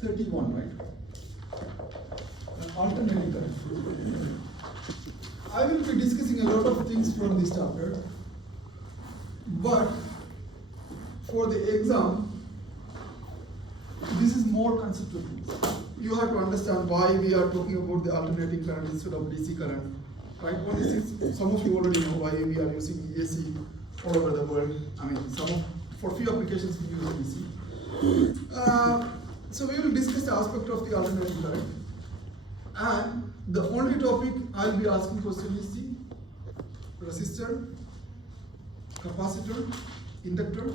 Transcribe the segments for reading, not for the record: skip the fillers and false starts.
31, right? Alternating current. I will be discussing a lot of things from this chapter, but for the exam, this is more conceptual things. You have to understand why we are talking about the alternating current instead of DC current, right? What is it? Some of you already know why we are using AC all over the world. I mean, for few applications we use DC. So we will discuss the aspect of the alternating current. And the only topic I will be asking question is the resistor, capacitor, inductor,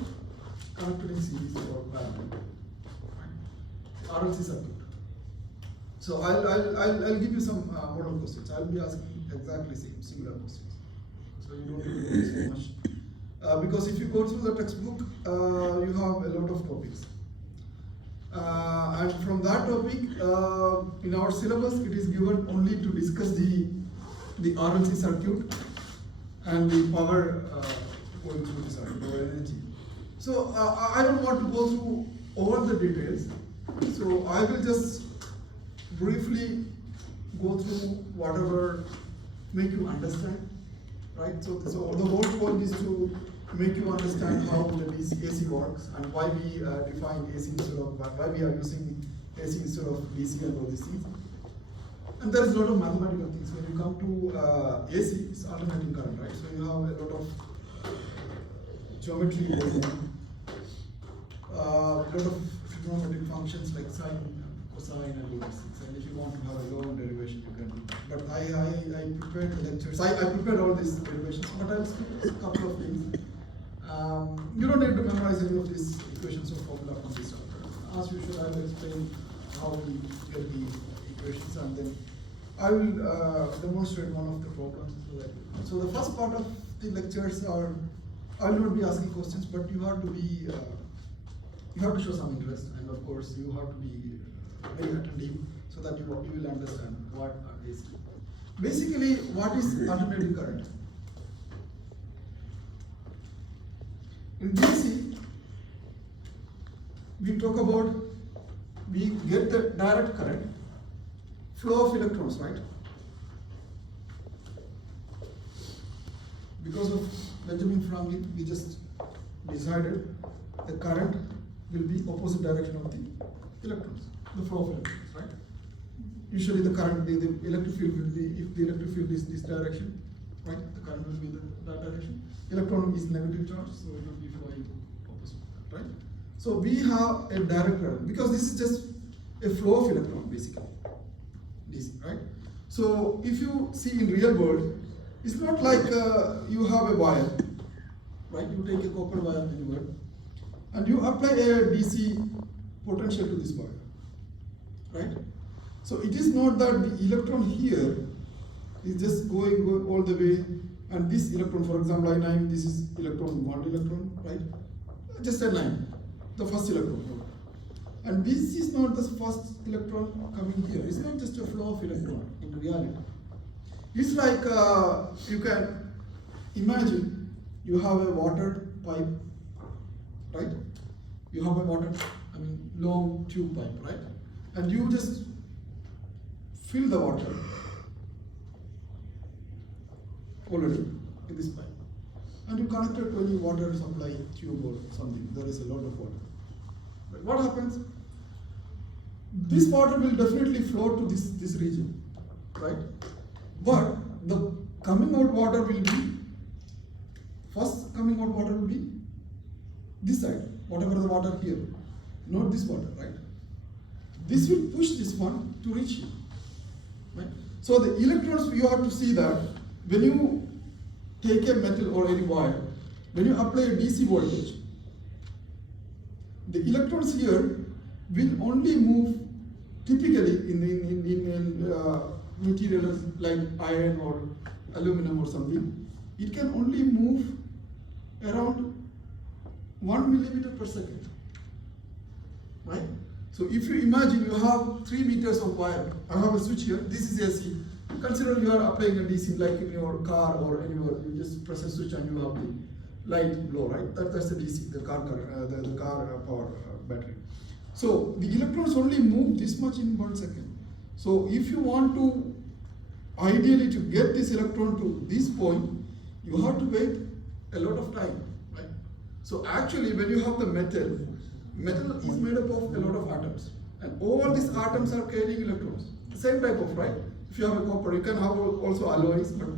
connected in series or parallel, RLC circuit. So I'll give you some model questions. I'll be asking exactly similar questions. So you don't need to worry so much. Because if you go through the textbook, you have a lot of topics. And from that topic, in our syllabus, it is given only to discuss the RLC circuit and the power going through the circuit, or energy. So I don't want to go through all the details. So I will just briefly go through whatever make you understand, right? So the whole point is to make you understand how the AC works and why we define AC instead of, why we are using AC instead of DC and all these things. And there is a lot of mathematical things. When you come to AC, it's alternating current, right? So you have a lot of geometry going on, a lot of trigonometric functions like sine, cosine, and all these things. And if you want to have a lower derivation, you can do. But I prepared the lectures. I prepared all these derivations, but I'll skip a couple of things. You don't need to memorize any of these equations or formula from this chapter. As usual, I will explain how we get the equations, and then I will demonstrate one of the problems. So the first part of the lectures are, I will not be asking questions, but you have to be, you have to show some interest, and of course you have to be very attentive so that you will understand what is. Basically, what is alternating current? In DC, we talk about, we get the direct current, flow of electrons, right? Because of Benjamin Franklin, we just decided the current will be opposite direction of the electrons, the flow of electrons, right? Usually the current, the electric field will be, if the electric field is this direction, right? The current will be that direction. Electron is negative charge, so it will be flowing opposite, right? So we have a direct current, because this is just a flow of electron, basically, DC, right? So if you see in real world, it's not like you have a wire, right? You take a copper wire anywhere, and you apply a DC potential to this wire, right? So it is not that the electron here is just going all the way, and this electron, for example, I9, this is electron, one electron, right? Just a line, the first electron. And this is not the first electron coming here. It's not just a flow of electron in reality. It's like you can imagine you have a water pipe, right? You have a long tube pipe, right? And you just fill the water already in this pipe, and you connect it to any water supply tube or something. There is a lot of water. But what happens? This water will definitely flow to this region, right? But the coming out water will be, first coming out water will be this side, whatever the water here, not this water, right? This will push this one to reach you, right? So the electrons, you have to see that when you take a metal or any wire, when you apply a DC voltage, the electrons here will only move typically in materials like iron or aluminum or something. It can only move around 1 millimeter per second, right? So if you imagine you have 3 meters of wire, I have a switch here, this is AC. Consider you are applying a DC like in your car or anywhere, you just press a switch and you have the light glow, right? That's the DC, the car power battery. So the electrons only move this much in 1 second. So if you want to, ideally to get this electron to this point, you have to wait a lot of time, right? So actually when you have the metal is made up of a lot of atoms. And all these atoms are carrying electrons. The same type of, right? If you have a copper, you can have also alloys, but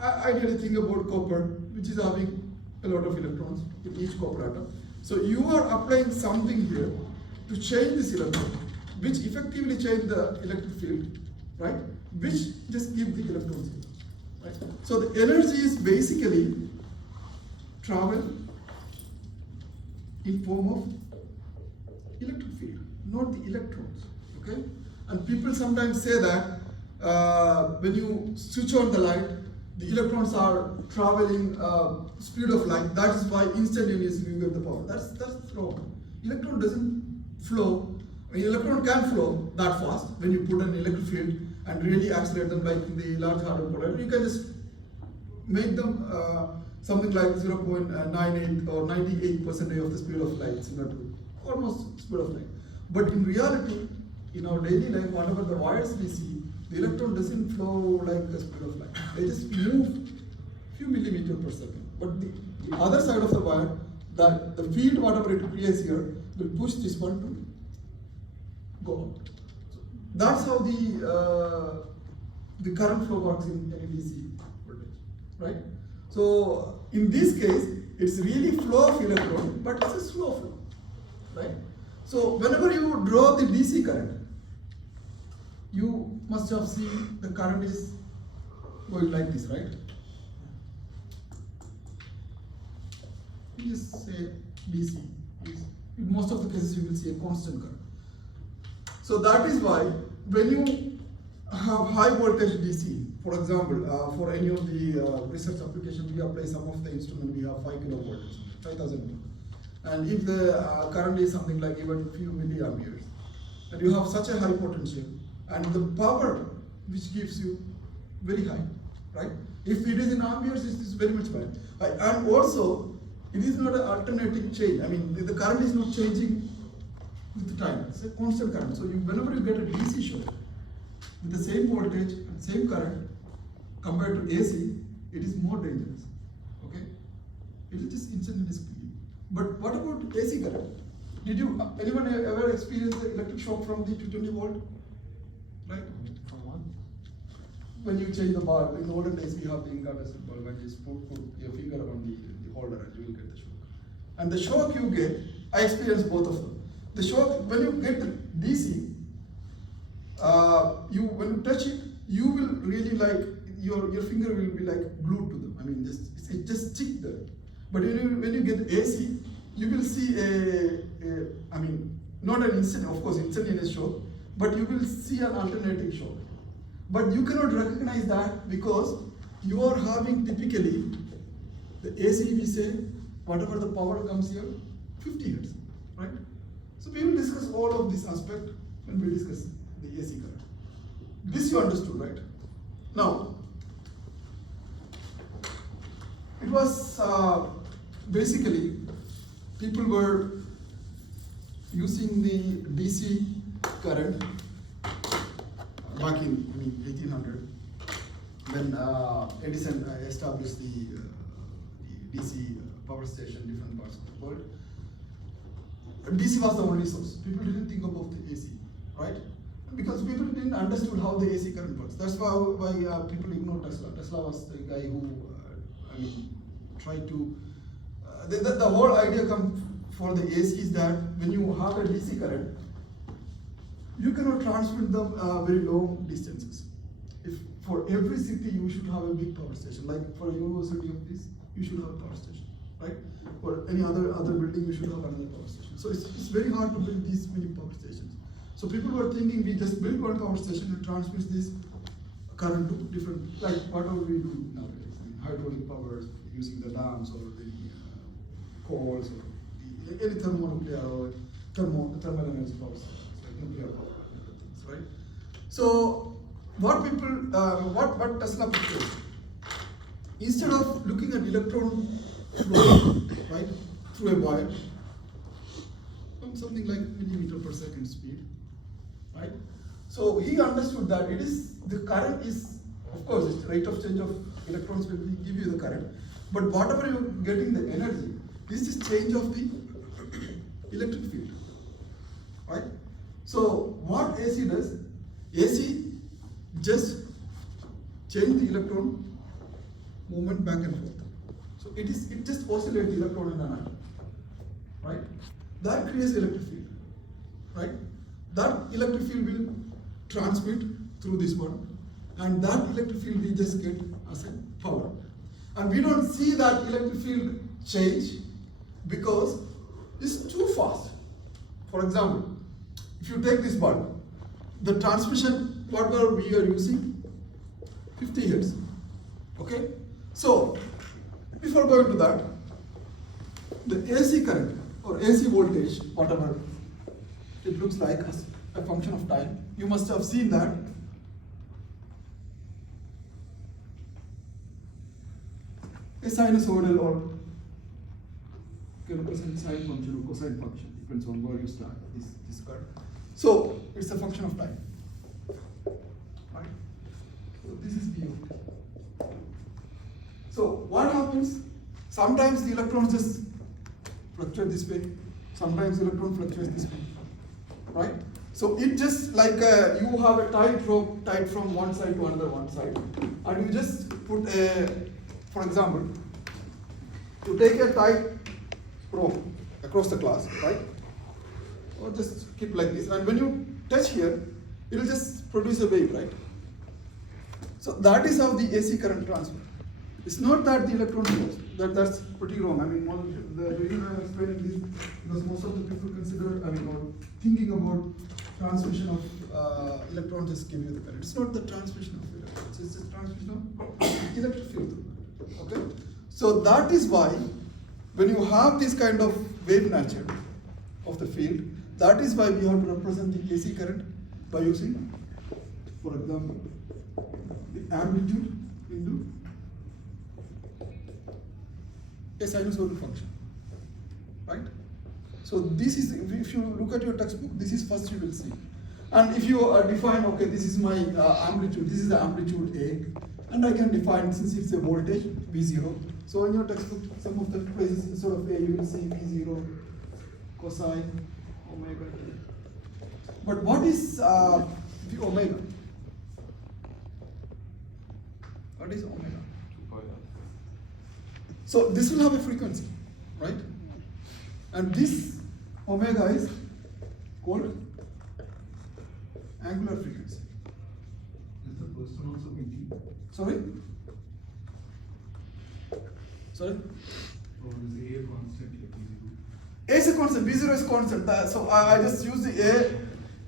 I ideally think about copper, which is having a lot of electrons in each copper atom. So you are applying something here to change this electron, which effectively change the electric field, right? Which just give the electrons here, right? So the energy is basically travel in form of electric field, not the electrons, okay? And people sometimes say that when you switch on the light, the electrons are traveling speed of light. That is why instantaneously you get the power. That's wrong. Electron doesn't flow. I mean, electron can flow that fast when you put an electric field and really accelerate them, like in the Large Hadron Collider. You can just make them something like 0.98 or 98% of the speed of light, similar to almost speed of light. But in reality, in our daily life, whatever the wires we see, the electron doesn't flow like the speed of light. They just move few millimeters per second. But the other side of the wire, that the field whatever it creates here will push this one to go out. So that's how the current flow works in any DC voltage, right? So in this case, it's really flow of electron, but it's a slow flow, right? So whenever you draw the DC current, you must have seen the current is going like this, right? You just say DC. In most of the cases, you will see a constant current. So that is why when you have high voltage DC, for example, for any of the research application, we apply some of the instrument, we have 5 kilovolts, 5,000 volts. And if the current is something like even few milliamperes, and you have such a high potential, and the power which gives you very high, right? If it is in amperes, it is very much high. And also, it is not an alternating change. I mean, the current is not changing with the time. It's a constant current. So whenever you get a DC shock with the same voltage and same current compared to AC, it is more dangerous. Okay? It will just instantaneously. But what about AC current? Did anyone ever experience the electric shock from the 220 volt? Right? From what? When you change the bulb, in the olden days we have the incandescent bulb and you just put your finger on the holder and you will get the shock. And the shock you get, I experienced both of them. The shock, when you get the DC, when you touch it, you will really like, your finger will be like glued to them. I mean, it just stick there. But when you get the AC, you will see I mean, not an instant, of course, instantaneous shock, but you will see an alternating shock. But you cannot recognize that because you are having typically the AC, we say, whatever the power comes here, 50 hertz, right? So we will discuss all of this aspect when we discuss the AC current. This you understood, right? Now, it was basically people were using the DC current back in 1800 when Edison established the DC power station in different parts of the world. DC was the only source. People didn't think about the AC, right? Because people didn't understood how the AC current works. That's why people ignore Tesla. Tesla was the guy who, tried to. The whole idea comes for the AC is that when you have a DC current, you cannot transmit them very long distances. If for every city you should have a big power station, like for a university of this, you should have a power station, right? For any other building, you should have another power station. So it's very hard to build these many power stations. So people were thinking we just build one power station and transmit this current to different, like whatever we do nowadays, hydraulic powers using the dams or the coals or any thermonuclear or thermal energy power stations, like nuclear power and other things, right? So what what Tesla proposed, instead of looking at electron flow, right, through a wire, something like millimeter per second speed, right? So he understood that it is, the current is, of course, it's rate of change of electrons will give you the current, but whatever you're getting the energy, this is change of the electric field, right? So what AC does, AC just change the electron movement back and forth. So it just oscillates the electron in an atom, right? That creates electric field, right? That electric field will transmit through this one, and that electric field we just get as a power. And we don't see that electric field change because it's too fast. For example, if you take this bulb, the transmission, whatever we are using, 50 hertz, okay? So, before going to that, the AC current or AC voltage, whatever it looks like as a function of time, you must have seen that a sinusoidal or can represent sine function or cosine function, depends on where you start this curve. So it's a function of time, right? So this is V of t. So what happens? Sometimes the electrons just fluctuate this way. Sometimes the electron fluctuates this way, right? So it just like you have a tight rope tied from one side to another one side, and you just put a, for example, you take a tight rope across the glass, right? Or just keep like this, and when you touch here, it will just produce a wave, right? So that is how the AC current transfer. It's not that the electron flows. That's pretty wrong. I mean, the reason I'm explaining this because most of the people consider, or thinking about transmission of electrons just give you the current. It's not the transmission of electrons. It's the transmission of electric field. Okay. So that is why when you have this kind of wave nature of the field, that is why we have to represent the AC current by using, for example, the amplitude into a sinusoidal function, right? So this is, if you look at your textbook, this is first you will see. And if you define, okay, this is my amplitude, this is the amplitude A, and I can define, since it's a voltage, V0. So in your textbook, some of the places instead of A, you will see V0, cosine, omega T. But what is the omega? What is omega? So this will have a frequency, right? And this omega is called angular frequency. Is the person also PT? Sorry? Sorry? Or is A constant like B0? A is a constant, B0 is constant. So I just use the A.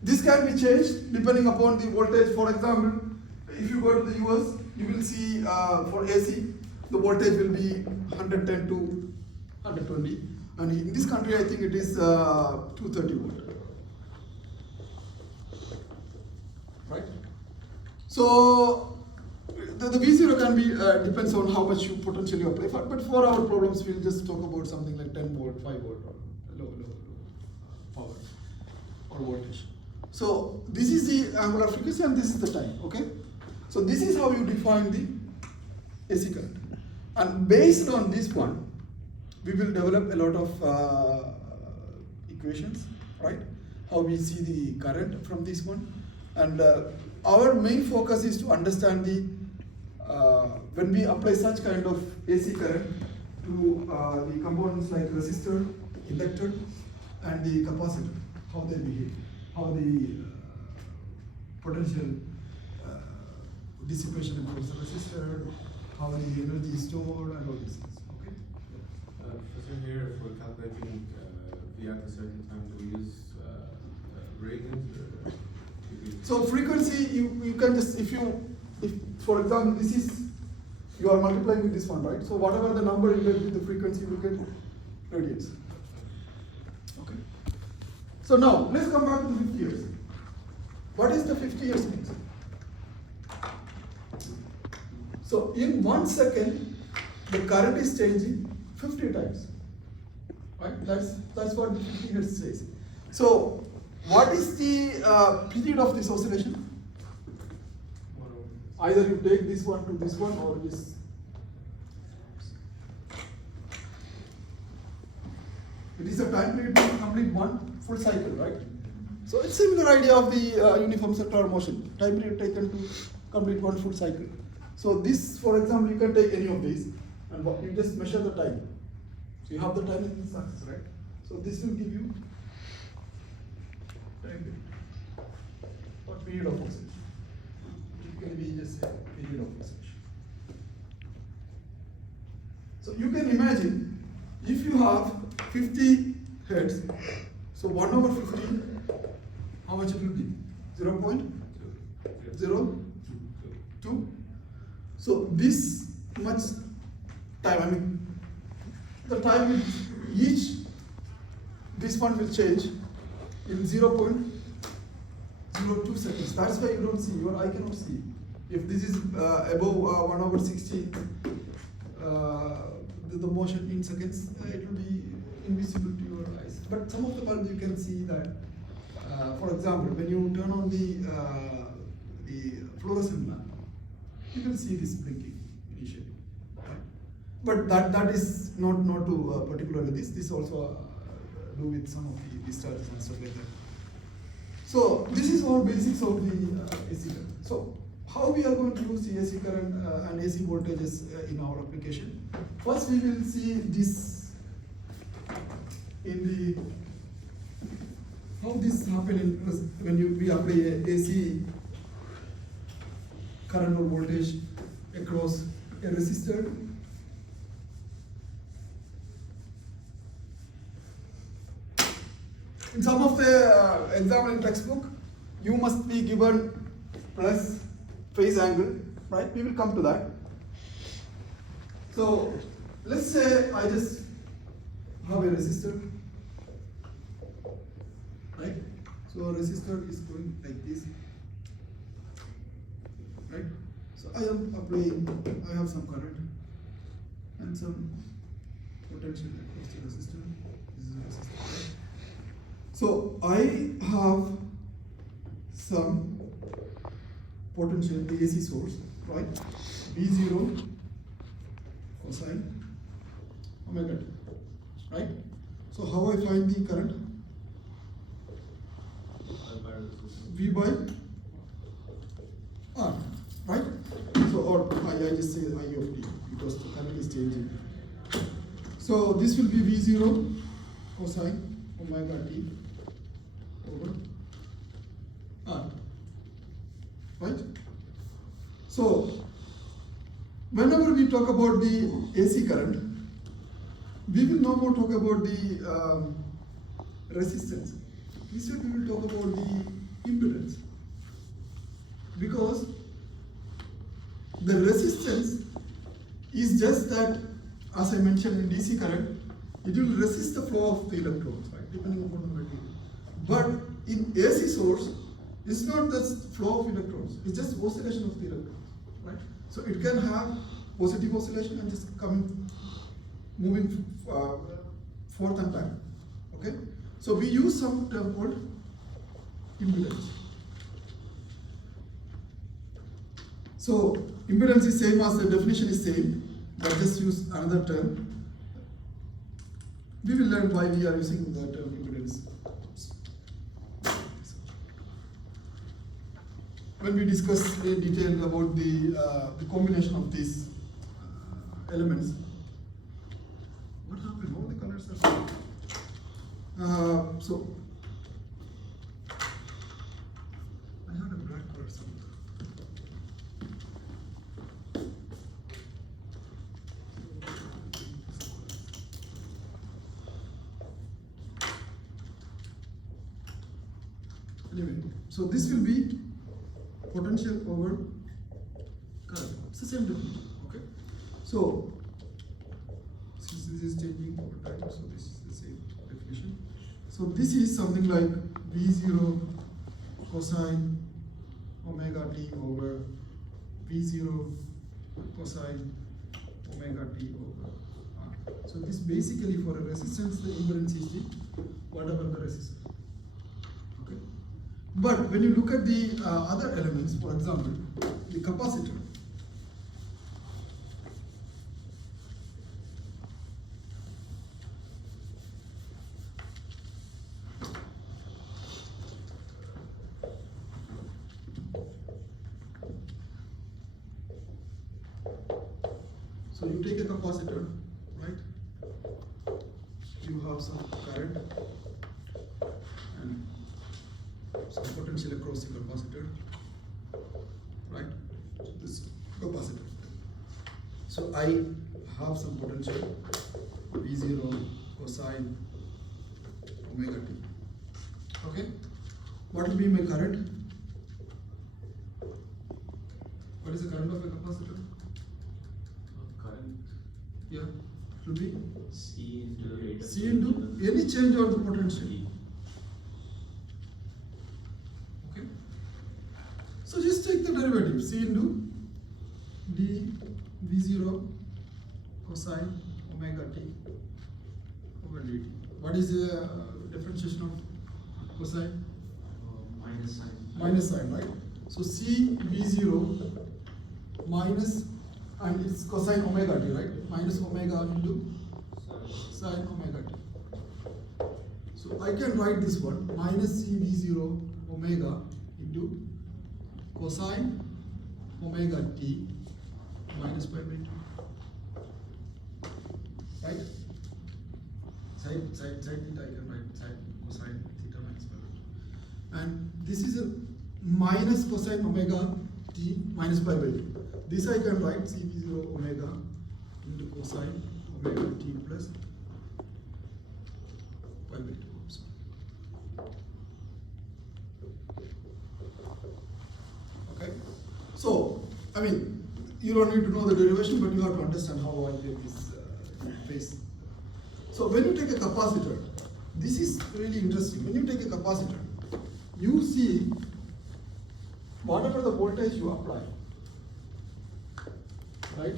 This can be changed depending upon the voltage. For example, if you go to the US, you will see for AC, the voltage will be 110 to 120. And in this country, I think it is 230 volt. Right? So the V0 can be, depends on how much you potentially apply for, but for our problems, we'll just talk about something like 10 volt, 5 volt, or low power or voltage. So this is the angular frequency and this is the time, okay? So this is how you define the AC current. And based on this one, we will develop a lot of equations, right? How we see the current from this one. And our main focus is to understand the, when we apply such kind of AC current to the components like resistor, inductor, and the capacitor, how they behave, how the potential dissipation across the resistor, how the energy is stored, and all these things. Okay. Professor, here for calculating V at a certain time, do we use radians or? So frequency, you can just, if for example, this is, you are multiplying with this one, right? So whatever the number you get with the frequency, you will get radians. Okay. So now, let's come back to the 50 years. What is the 50 years means? So in 1 second, the current is changing 50 times, right? That's what the 50 hertz says. So, what is the period of this oscillation? One over. Either you take this one to this one or this. It is a time period to complete one full cycle, right? So it's similar idea of the uniform circular motion. Time period taken to complete one full cycle. So this, for example, you can take any of these and you just measure the time. So you have the time in this axis, right? So this will give you time period. What period of oscillation? It can be just a period of oscillation. So you can imagine if you have 50 hertz, so 1 over 50, how much it will be? 0.02. So this much time, I mean, the time will each, this one will change in 0.02 seconds. That's why you don't see, your eye cannot see. If this is above 1 over 16, the motion in seconds, it will be invisible to your eyes. But some of the bulbs you can see that, for example, when you turn on the fluorescent lamp, you can see this blinking initially. But that is not to particularly this. This also do with some of the discharges and stuff like that. So this is all basics of the AC current. So how we are going to use the AC current and AC voltages in our application? First, we will see this in the how this happen when we apply a AC current or voltage across a resistor. In some of the example in textbook, you must be given plus phase angle, right? We will come to that. So let's say I just have a resistor, right? So a resistor is going like this, right? So I am applying, I have some current and some potential across the resistor. This is a resistor, right? So I have some potential, the AC source, right? V0 cosine omega t, right? So how I find the current? V by R, right? So or I just say I of t because the current is changing. So this will be V0 cosine omega t over R, right? So whenever we talk about the AC current, we will no more talk about the resistance. Instead, we will talk about the impedance, because the resistance is just that, as I mentioned in DC current, it will resist the flow of the electrons, right, depending upon the material. But in AC source, it's not just flow of electrons, it's just oscillation of the electrons, right? So it can have positive oscillation and just moving forth and back, okay? So we use some term called impedance. So impedance is same as the definition is same, but just use another term. We will learn why we are using the term impedance when we discuss in detail about the combination of these elements. What happened? All the colors are so I had a black color somewhere. Anyway, so this will be potential over current. It's the same definition, okay? So since this is changing over time, so this is the same definition. So this is something like V0 cosine omega t over V0 cosine omega t over R. So this basically for a resistance, the impedance is the whatever the resistance. But when you look at the other elements, for example, the capacitor. So you take a capacitor, right? You have some current and some potential across the capacitor, right? This capacitor. So I have some potential V0 cosine omega t. Okay? What will be my current? What is the current of a capacitor? Current Yeah, it will be C into C into any change of the potential. Okay. So just take the derivative. C into d V0 cosine omega t over dt. What is the differentiation of cosine? minus sign. Minus sign, right? So C V0 minus, and it's cosine omega t, right? Minus omega into sine omega t. So I can write this one minus C V0 omega into cosine omega t minus pi by 2. Right? Sine theta I can write sine cosine theta minus pi by 2. And this is a minus cosine omega t minus pi by 2. This I can write C V0 omega into cosine omega t plus pi by 2 also. Okay? So, I mean, you don't need to know the derivation, but you have to understand how I get this phase. So, when you take a capacitor, this is really interesting. When you take a capacitor, you see whatever the voltage you apply, right?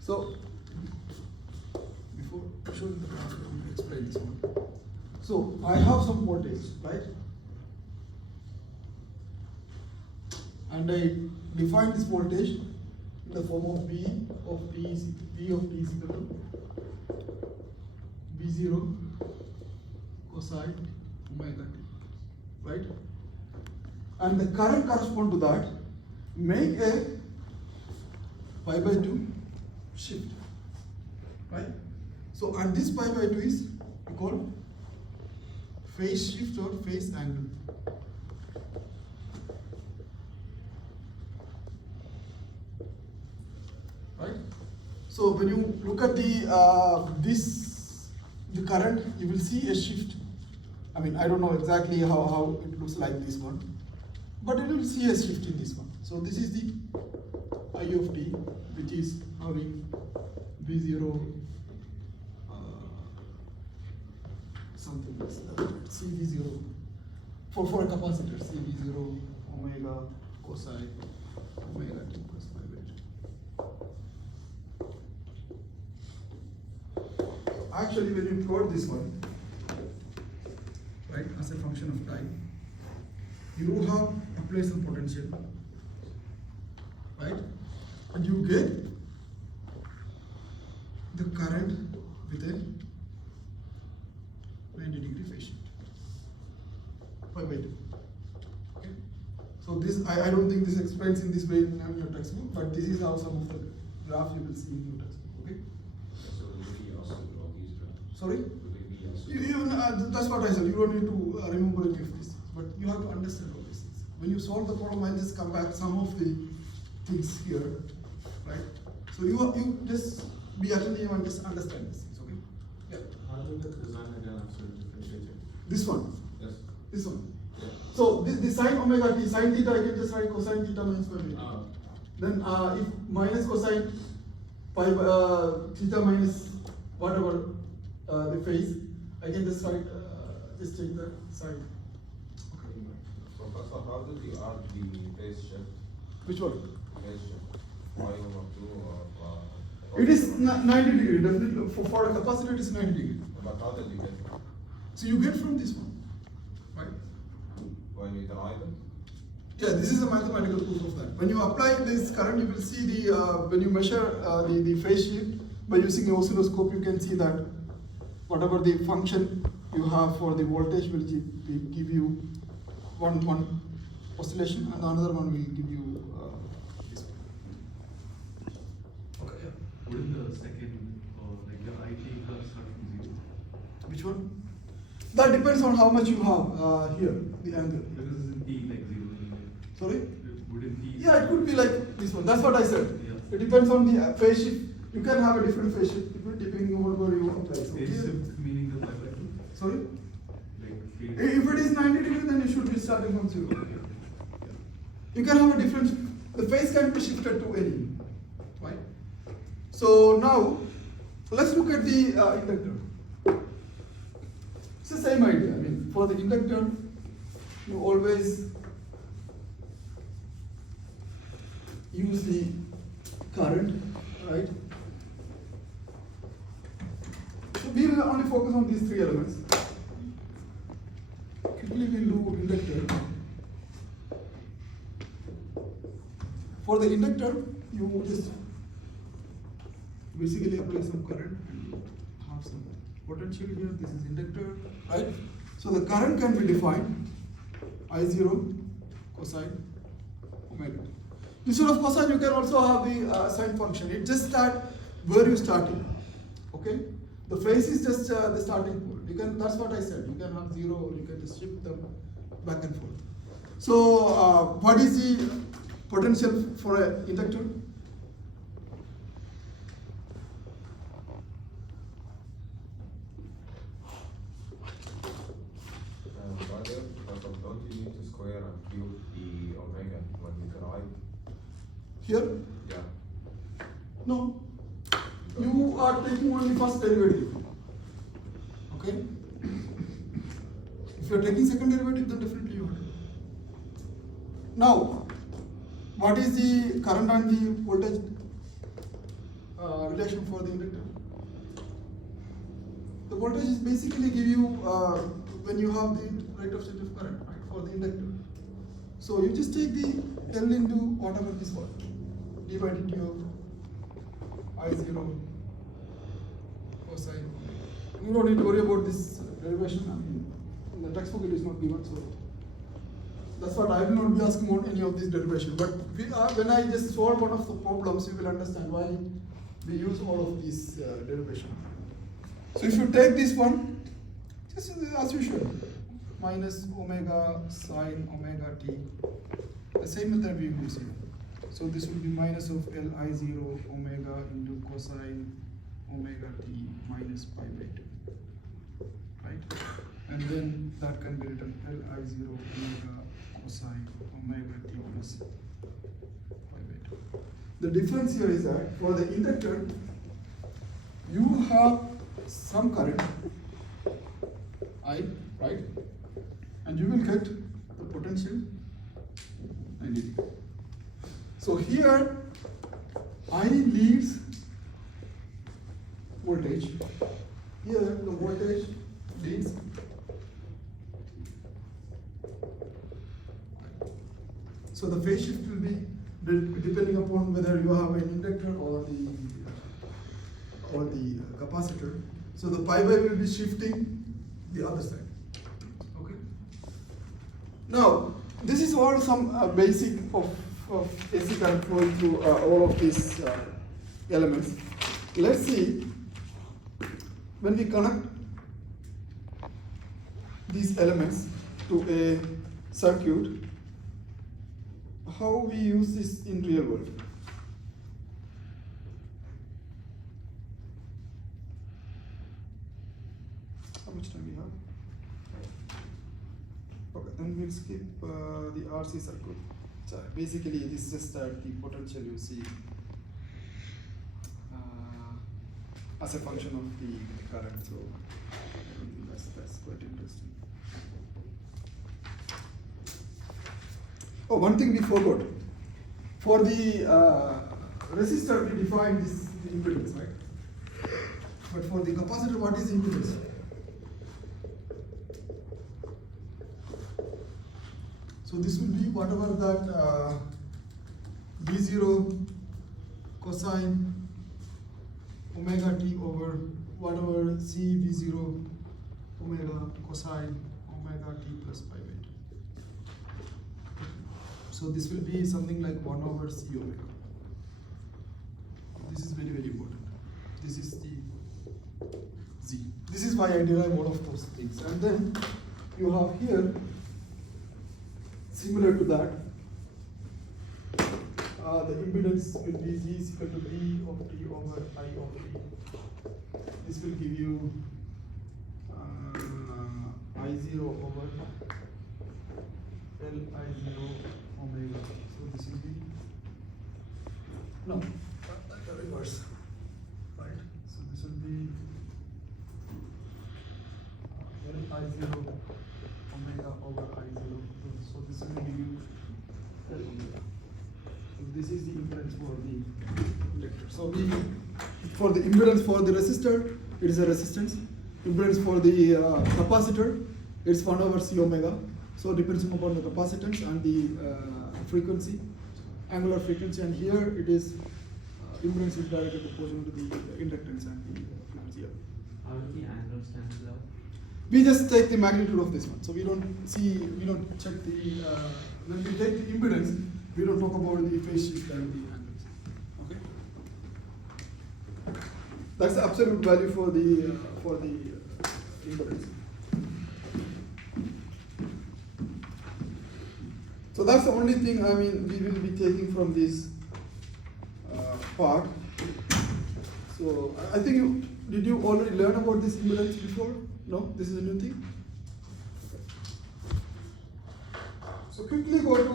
So, before showing the graph, let me explain this one. So, I have some voltage, right? And I define this voltage in the form of V of t is equal to V0 cosine omega t, right? And the current correspond to that, make a pi by 2 shift, right? So, and this pi by 2 is called phase shift or phase angle. Right? So when you look at the the current, you will see a shift. I mean, I don't know exactly how it looks like this one, but you will see a shift in this one. So this is the I of t, which is having V0 something else, CV0 for a capacitor, CV0 omega cosine omega t plus pi by 2. Actually, when you plot this one, right, as a function of time, you have applied some potential, right, and you get the current with a 90-degree phase shift, pi by 2. Okay, so this I don't think this explains in this way in your textbook, but this is how some of the graph you will see in your textbook. Okay. So we also draw these graphs. Sorry. We also. That's what I said. You don't need to remember any of this, but you have to understand all these things. When you solve the problem, I'll just come back some of the things here, right? So you just be attentive and just understand these things. Okay. Yeah. How do the cosine again after differentiating? This one. Yes. This one. Yeah. So the sine omega t, sine theta, I can just write cosine theta minus pi by 2. Ah. Then if minus cosine pi theta minus whatever the phase, I can just write just take the sine. Professor, how did you add the phase shift? Which one? Phase shift. 5/2 or. It is 90 degree, definitely. For a capacitor, it is 90 degree. But how did you get So you get from this one, right? when you divide them? Yeah, this is a mathematical proof of that. When you apply this current, you will see the, when you measure the phase shift by using the oscilloscope, you can see that whatever the function you have for the voltage will give you one oscillation, and another one will give you this one. Okay, yeah. Wouldn't the second, or like the IT curve start from 0? Which one? That depends on how much you have here, the angle. Because it's in T, like 0. Sorry? Wouldn't T? Yeah, it could be like this one. That's what I said. Yeah. It depends on the phase shift. You can have a different phase shift depending on where you apply. So Phase here- shift meaning the 5/2? Sorry? Like phase. If it is 90 degree, then you should be starting from 0. You can have a different, the phase can be shifted to any, right? So now, let's look at the inductor. It's the same idea. I mean, for the inductor, you always use the current, right? So we will only focus on these three elements. Quickly we'll do inductor. For the inductor, you just basically apply some current and have some potential here. This is inductor, right? So the current can be defined I0 cosine omega. Instead of cosine, you can also have the sine function. It's just that where you starting, okay? The phase is just the starting point. You can, that's what I said. You can have 0, or you can just shift them back and forth. So what is the potential for an inductor? Brother, but don't you need to square and cube the omega when you divide? Here? Yeah. No. You are taking only first derivative. Okay? If you are taking second derivative, then definitely you have. Now, what is the current and the voltage relation for the inductor? The voltage is basically give you when you have the rate of change of current, right, for the inductor. So you just take the L into whatever this was, divided into your I0 cosine. You don't need to worry about this derivation. I mean, in the textbook it is not given, so that's what I will not be asking on any of this derivation. But when I just solve one of the problems, you will understand why we use all of these derivation. So if you take this one, just as usual, minus omega sine omega t, the same method we use here. So this will be minus of L I0 omega into cosine omega t minus pi by 2, right? And then that can be written L I0 omega cosine omega t plus pi by 2. The difference here is that for the inductor, you have some current I, right? And you will get the potential 90 degree. So here I leads voltage. Here the voltage leads. So the phase shift will be depending upon whether you have an inductor or the capacitor. So the pi by will be shifting the other side. Okay. Now this is all some basic of AC current flowing through all of these elements. Let's see when we connect these elements to a circuit, how we use this in real world. How much time we have? Okay, then we'll skip the RC circuit. So basically, this is just the potential you see as a function of the current. So I don't think that's quite interesting. Oh, one thing we forgot. For the resistor we define this the impedance, right? But for the capacitor, what is impedance? So this will be whatever that V0 cosine omega t over whatever C V0 omega cosine omega t plus pi by 2. So this will be something like 1 over C omega. This is very, very important. This is the Z. This is why I derive all of those things. And then you have here, similar to that, the impedance will be Z is equal to D of T over I of T. This will give you I0 over Li0 omega. So this will be, no, the reverse, right? So this will be Li0 omega over I0. So this will give you L omega. So this is the impedance for the inductor. So for the impedance for the resistor, it is a resistance. Impedance for the capacitor, it's 1 over C omega. So depending upon the capacitance and the frequency, angular frequency, and here it is impedance is directly proportional to the inductance and the frequency. How do the angles cancel out? We just take the magnitude of this one. So we don't check the, when we take the impedance, we don't talk about the phase shift and the angles. Okay? That's the absolute value for the impedance. So that's the only thing, I mean, we will be taking from this part. So I think did you already learn about this impedance before? No, this is a new thing. So quickly go to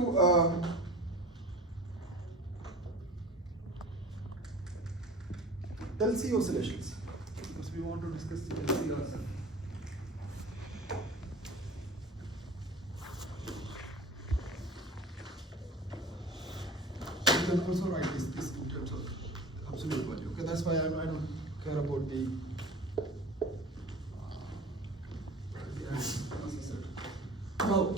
LC oscillations, because we want to discuss the LC also. You can also write this in terms of absolute value. Okay, that's why I don't care about the now,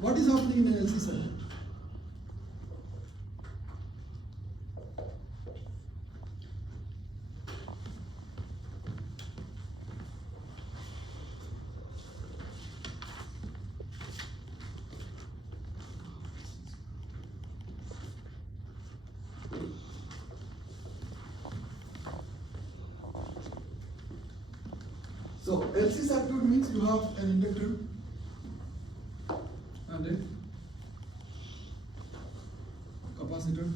what is happening in an LC circuit? So LC circuit means you have an inductor and a capacitor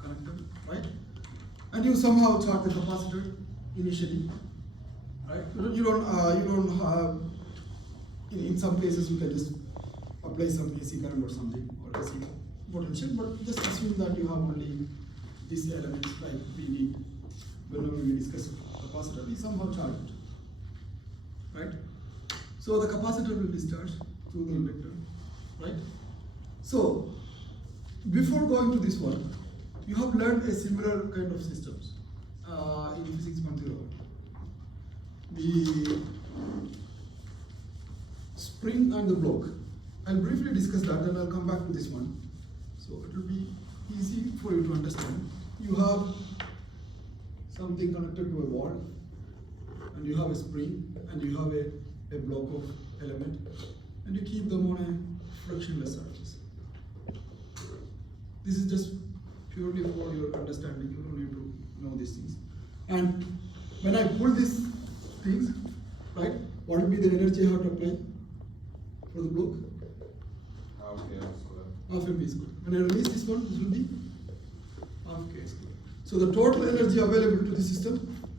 connected, right? And you somehow charge the capacitor initially, right? You don't have, in some cases you can just apply some AC current or something, or AC potential, but just assume that you have only these elements, like we need whenever we discuss capacitor, we somehow charge it. Right? So the capacitor will discharge through the inductor, right? So before going to this one, you have learned a similar kind of systems in physics 101. The spring and the block. I'll briefly discuss that, and I'll come back to this one. So it will be easy for you to understand. You have something connected to a wall, and you have a spring, and you have a block of element, and you keep them on a frictionless surface. This is just purely for your understanding. You don't need to know these things. And when I pull these things, right, what will be the energy I have to apply for the block? Half mv square. When I release this one, this will be half k square. So the total energy available to the system,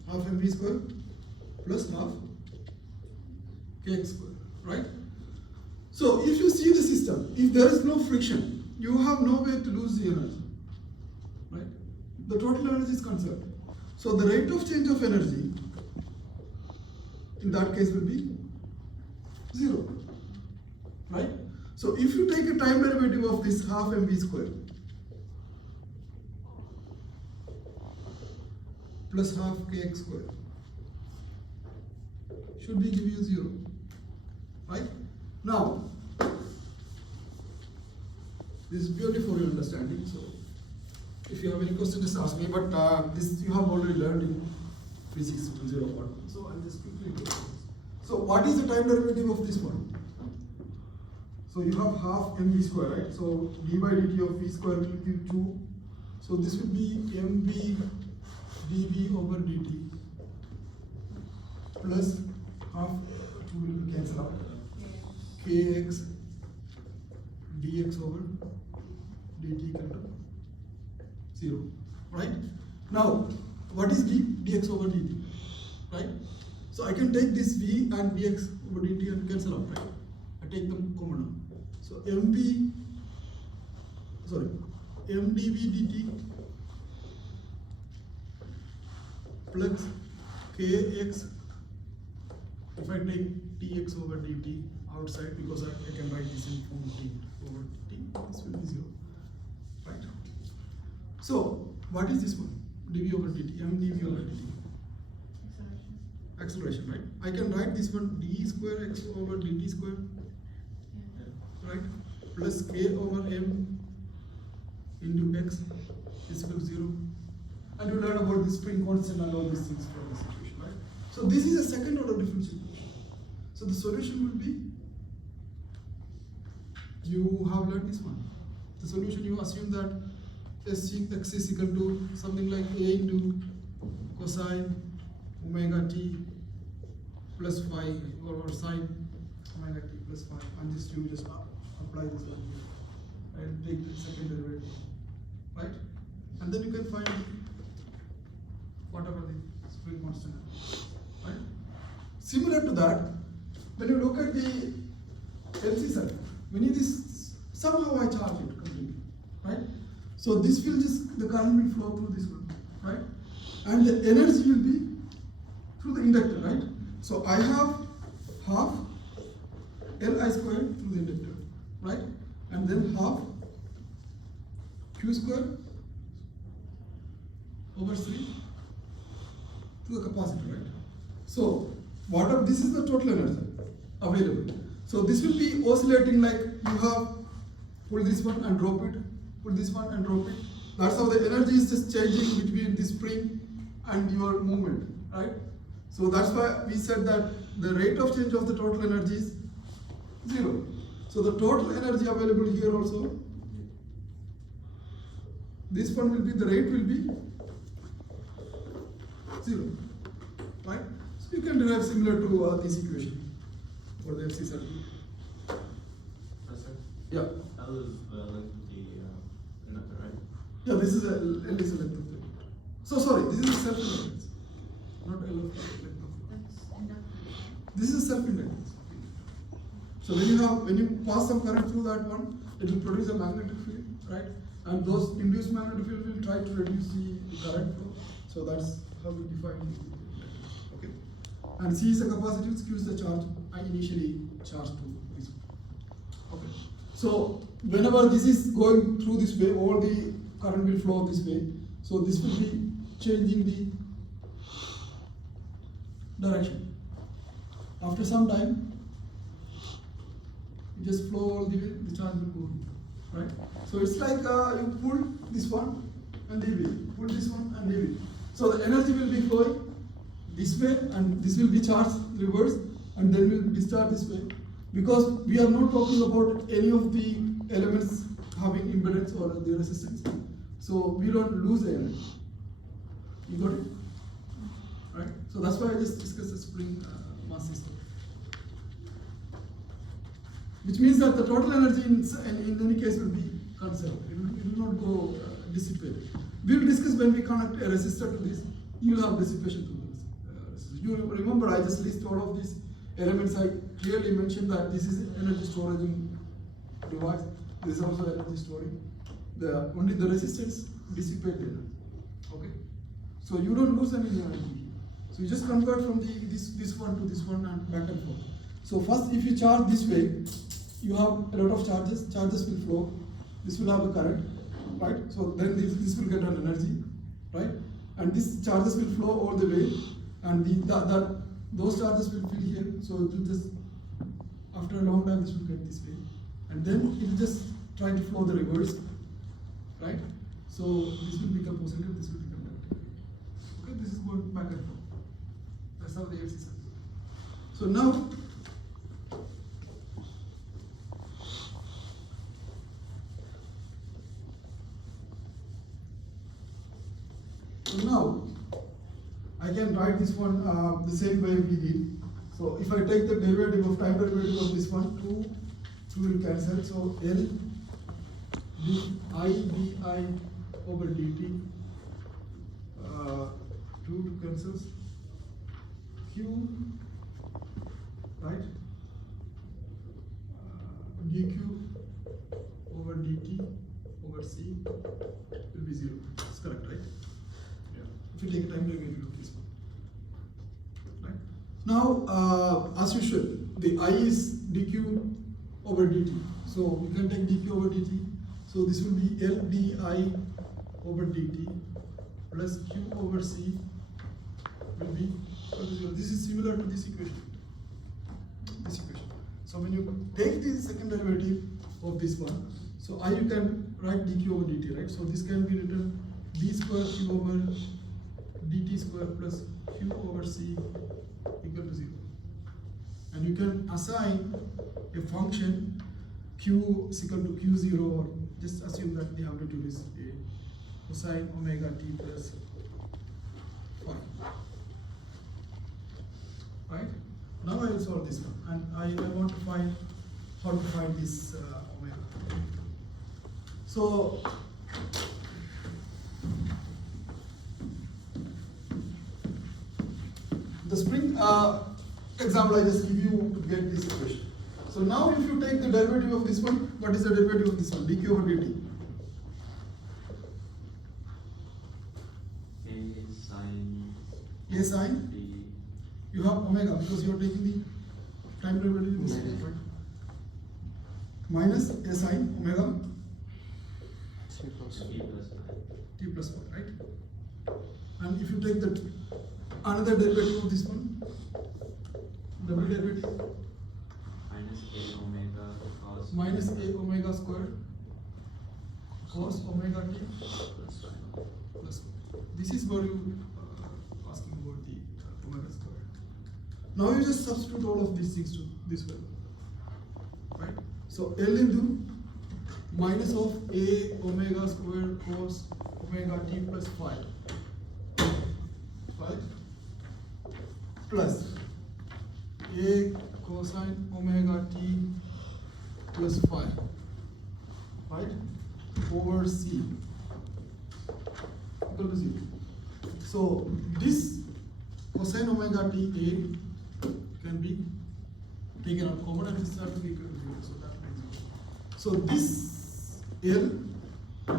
half mv square plus half kx square, right? So if you see the system, if there is no friction, you have no way to lose the energy, right? The total energy is conserved. So the rate of change of energy in that case will be 0, right? So if you take a time derivative of this half mv square, plus half kx square should be give you 0, right? Now, this is purely for your understanding, so if you have any questions, just ask me, but this you have already learned in physics 101, so I'll just quickly go through this. So what is the time derivative of this one? So you have half mv square, right? So d by dt of v square will give 2. So this will be mv dv over dt plus half 2 will cancel out kx dx over dt equal to 0, right? Now, what is dx over dt, right? So I can take this v and dx over dt and cancel out, right? I take them common now. So mdv dt plus kx, if I take dx over dt outside, because I can write this in form t over t, this will be 0, right? So what is this one? dv over dt, mdv over dt. Acceleration, right? I can write this one d square x over dt square, right? Plus k over m into x is equal to 0. And you learn about the spring constant and all these things from this equation, right? So this is a second order differential equation. So the solution will be, you have learned this one. The solution, you assume that x is equal to something like a into cosine omega t plus phi, or sine omega t plus phi, and just you just apply this one here and take the second derivative, right? And then you can find whatever the spring constant is, right? Similar to that, when you look at the LC circuit, when you this somehow I charge it completely, right? So this will just, the current will flow through this one, right? And the energy will be through the inductor, right? So I have half Li squared through the inductor, right? And then half Q squared over 3 to the capacitor, right? So this is the total energy available. So this will be oscillating like you have pull this one and drop it, pull this one and drop it. That's how the energy is just changing between the spring and your movement, right? So that's why we said that the rate of change of the total energy is 0. So the total energy available here also, this one will be, the rate will be 0, right? So you can derive similar to this equation for the FC circuit. Professor? Yeah. L is the length of the inductor, right? Yeah, this is L is the length of the inductor. So sorry, this is self-inductance, not L of the length of the. This is self-inductance. So when you pass some current through that one, it will produce a magnetic field, right? And those induced magnetic field will try to reduce the current flow. So that's how we define the inductance. Okay. And C is the capacitance, Q is the charge. I initially charged to this one. Okay. So whenever this is going through this way, all the current will flow this way. So this will be changing the direction. After some time, you just flow all the way, the charge will go, right? So it's like you pull this one and leave it, pull this one and leave it. So the energy will be flowing this way, and this will be charged reverse, and then will discharge this way. Because we are not talking about any of the elements having impedance or the resistance. So we don't lose the energy. You got it? Right? So that's why I just discussed the spring mass system. Which means that the total energy in any case will be conserved. It will not go dissipate. We will discuss when we connect a resistor to this, you will have dissipation through this resistor. You remember I just list all of these elements. I clearly mentioned that this is energy storage device. This is also energy storing. Only the resistance dissipate the energy. Okay? So you don't lose any energy. So you just convert from this one to this one and back and forth. So first, if you charge this way, you have a lot of charges. Charges will flow. This will have a current, right? So then this will get an energy, right? And and these charges will flow all the way, and those charges will fill here. So it will just, after a long time, this will get this way, and then it will just try to flow the reverse, right? So this will become positive, this will become negative. Okay, this is going back and forth. That's how the LC circuit. So now, I can write this one the same way we did. So if I take the derivative of time derivative of this one, 2 will cancel. So L di over dt, 2 cancels. Q, right? dq over dt over c will be 0. That's correct, right? Yeah. If you take time derivative of this one, right? Now, as usual, the I is dq over dt. So we can take dq over dt. So this will be L di over dt plus q over c will be equal to 0. This is similar to this equation. So when you take the second derivative of this one, so I you can write dq over dt, right? So this can be written d square q over dt square plus q over c equal to 0. And you can assign a function q is equal to q0, or just assume that the amplitude is a cosine omega t plus phi. Right? Now I will solve this one, and I want to find how to find this omega. So the spring example I just give you to get this equation. So now if you take the derivative of this one, what is the derivative of this one? dq over dt. A sine. You have omega because you are taking the time derivative of this one, right? Minus a sine omega t plus 1, right? And if you take the another derivative of this one, double derivative, minus a omega square cos omega t plus 1. This is what you asking about the omega square. Now you just substitute all of these things to this way, right? So L into minus of a omega square cos omega t plus 5, right? Plus a cosine omega t plus 5, right? Over c equal to 0. So this cosine omega t a can be taken out common, and this has to be equal to 0. So that makes 0. So this L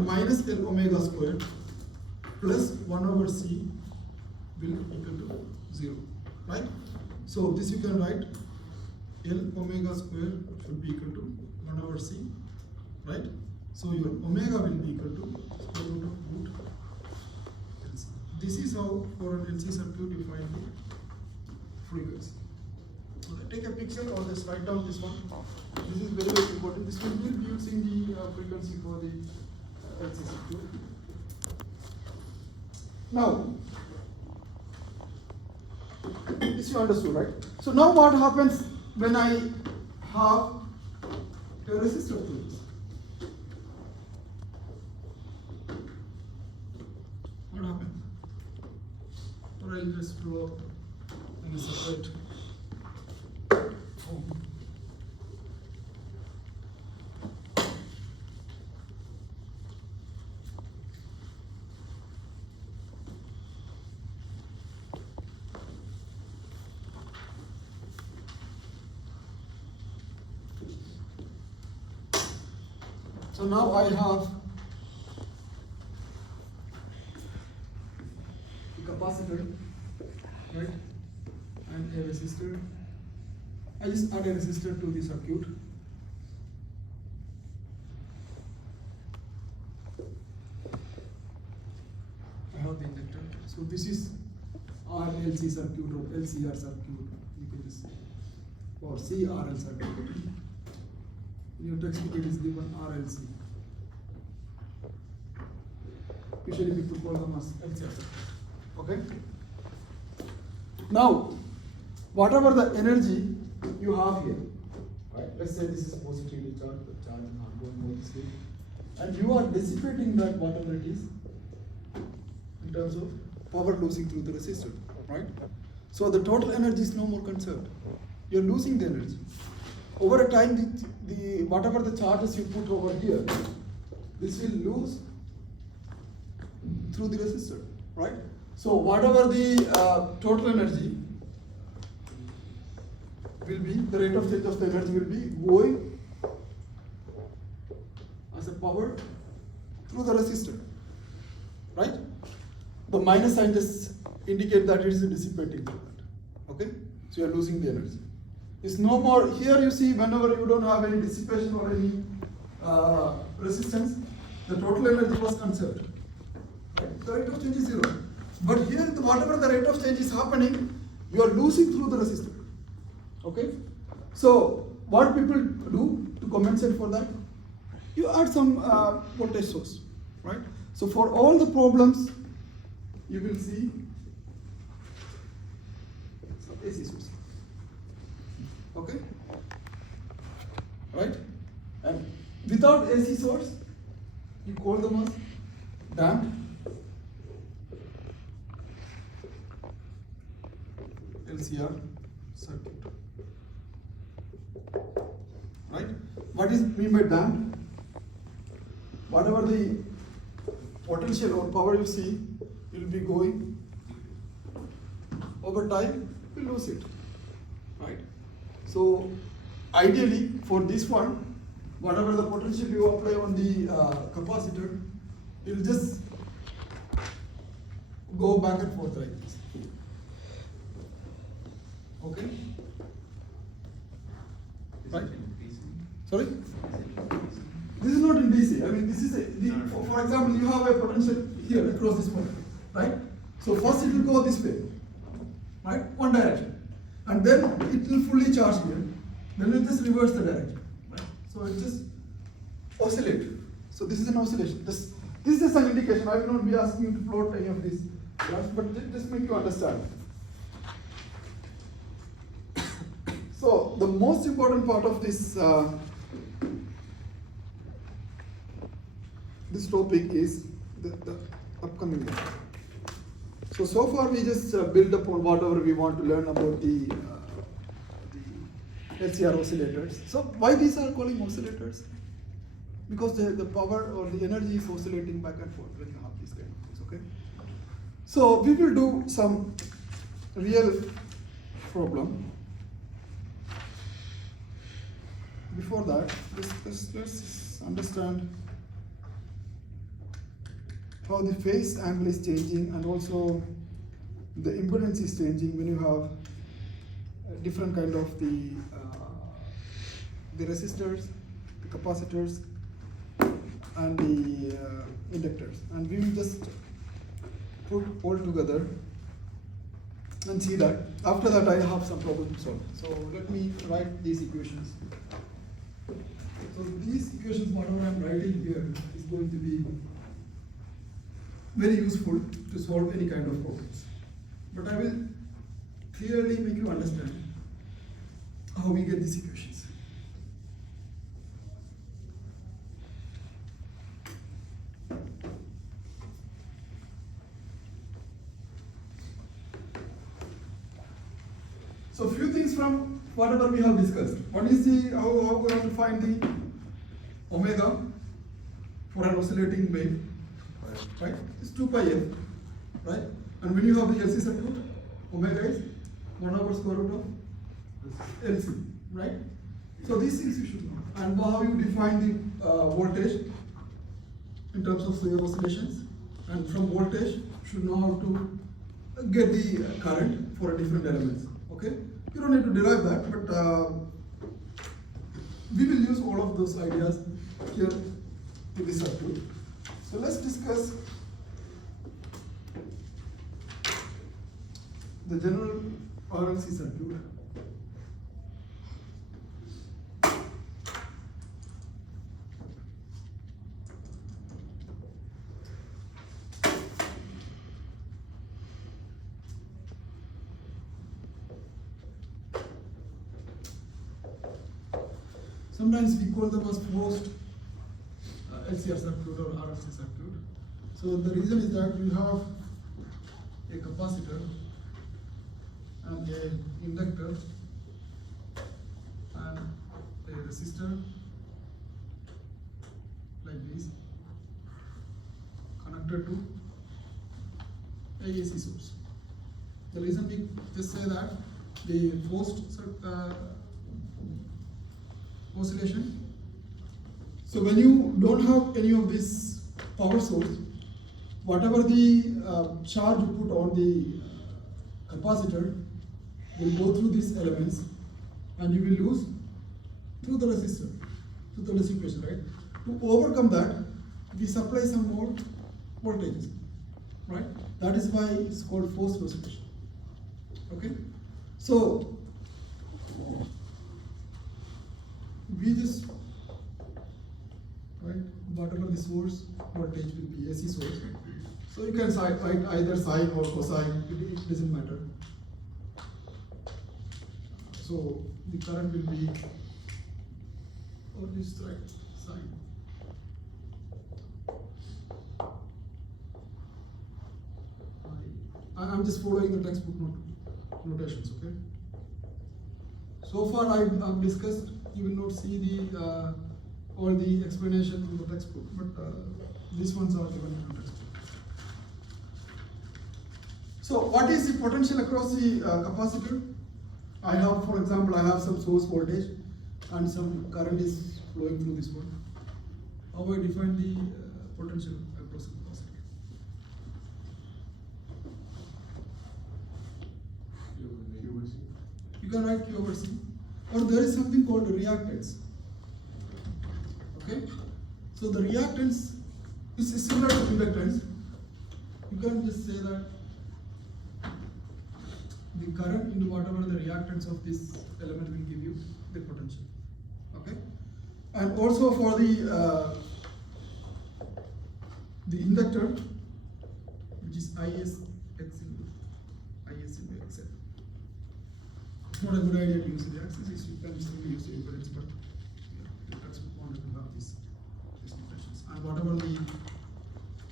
minus L omega squared plus 1 over c will equal to 0, right? So this you can write L omega square should be equal to 1 over c, right? So your omega will be equal to square root of root LC. This is how for an LC circuit you find the frequency. So take a picture or just write down this one. This is very, very important. This will be using the frequency for the LC circuit. Now, this you understood, right? So now what happens when I have a resistor to this? What happens? Or I'll just draw in a separate form. So now I have a capacitor, right, and a resistor. I just add a resistor to the circuit. I have the inductor. So this is RLC circuit or LCR circuit, you can just say, or CRL circuit. In your textbook it is given RLC. Usually people call them as LCR circuit. Okay? Now, whatever the energy you have here, right? Let's say this is positively charged, the charge is not going all this way, and you are dissipating that whatever it is in terms of power losing through the resistor, right? So the total energy is no more conserved. You're losing the energy. Over a time, the whatever the charges you put over here, this will lose through the resistor, right? So whatever the total energy will be, the rate of change of the energy will be going as a power through the resistor, right? The minus sign just indicate that it is dissipating through that, okay? So you are losing the energy. It's no more, here you see whenever you don't have any dissipation or any resistance, the total energy was conserved, right? The rate of change is zero. But here, whatever the rate of change is happening, you are losing through the resistor. Okay? So, what people do to compensate for that? You add some voltage source, right? So, for all the problems, you will see some AC source. Okay? Right? And without AC source, you call them as damped LCR circuit. Right? What is mean by damped? Whatever the potential or power you see, you will be going over time, you lose it. Right? So ideally for this one, whatever the potential you apply on the capacitor, it will just go back and forth like this. Okay? Right? Sorry? This is not in DC. I mean, this is for example, you have a potential here across this point, right? So first it will go this way, right? One direction, and then it will fully charge here. Then it just reverse the direction, right? So it just oscillate. So this is an oscillation. This is just an indication. I will not be asking you to plot any of these graphs, but just make you understand. So the most important part of this this topic is the upcoming one. So far we just build upon whatever we want to learn about the LCR oscillators. So why these are calling oscillators? Because the power or the energy is oscillating back and forth when you have these kind of things, okay? So we will do some real problem. Before that, let's understand how the phase angle is changing and also the impedance is changing when you have different kind of the resistors, the capacitors, and the inductors. And we will just put all together and see that. After that, I have some problem to solve. So let me write these equations. So these equations, whatever I'm writing here, is going to be very useful to solve any kind of problems. But I will clearly make you understand how we get these equations. So few things from whatever we have discussed. One is the how we have to find the omega for an oscillating wave, right? It's 2 pi f, right? And when you have the LC circuit, omega is 1/√of LC, right? So these things you should know. And how you define the voltage in terms of your oscillations, and from voltage you should know how to get the current for different elements. Okay, you don't need to derive that, but we will use all of those ideas here in this circuit. So let's discuss the general RLC circuit. Sometimes we call them as forced LCR circuit or RLC circuit. So the reason is that you have a capacitor and an inductor and a resistor like this connected to a AC source. The reason we just say that the forced oscillation. So when you don't have any of this power source, whatever the charge you put on the capacitor will go through these elements and you will lose through the resistor, through the reciprocation, right? To overcome that, we supply some more voltages, right? That is why it's called forced oscillation. Okay? So we just, right, whatever the source voltage will be, AC source. So you can write either sine or cosine, it doesn't matter. So the current will be, or this right, sine. I'm just following the textbook notations, okay? So far I've discussed, you will not see the all the explanation in the textbook, but these ones are given in the textbook. So what is the potential across the capacitor? I have, for example, I have some source voltage and some current is flowing through this one. How I define the potential across the capacitor? You can write Q over C, or there is something called reactance. Okay, so the reactance is similar to inductance. You can just say that the current into whatever the reactance of this element will give you the potential. Okay, and also for the inductor, which is IS X into IS into XL. It's not a good idea to use the axis. You can simply use the impedance, but that's wanted to have these notations. And whatever the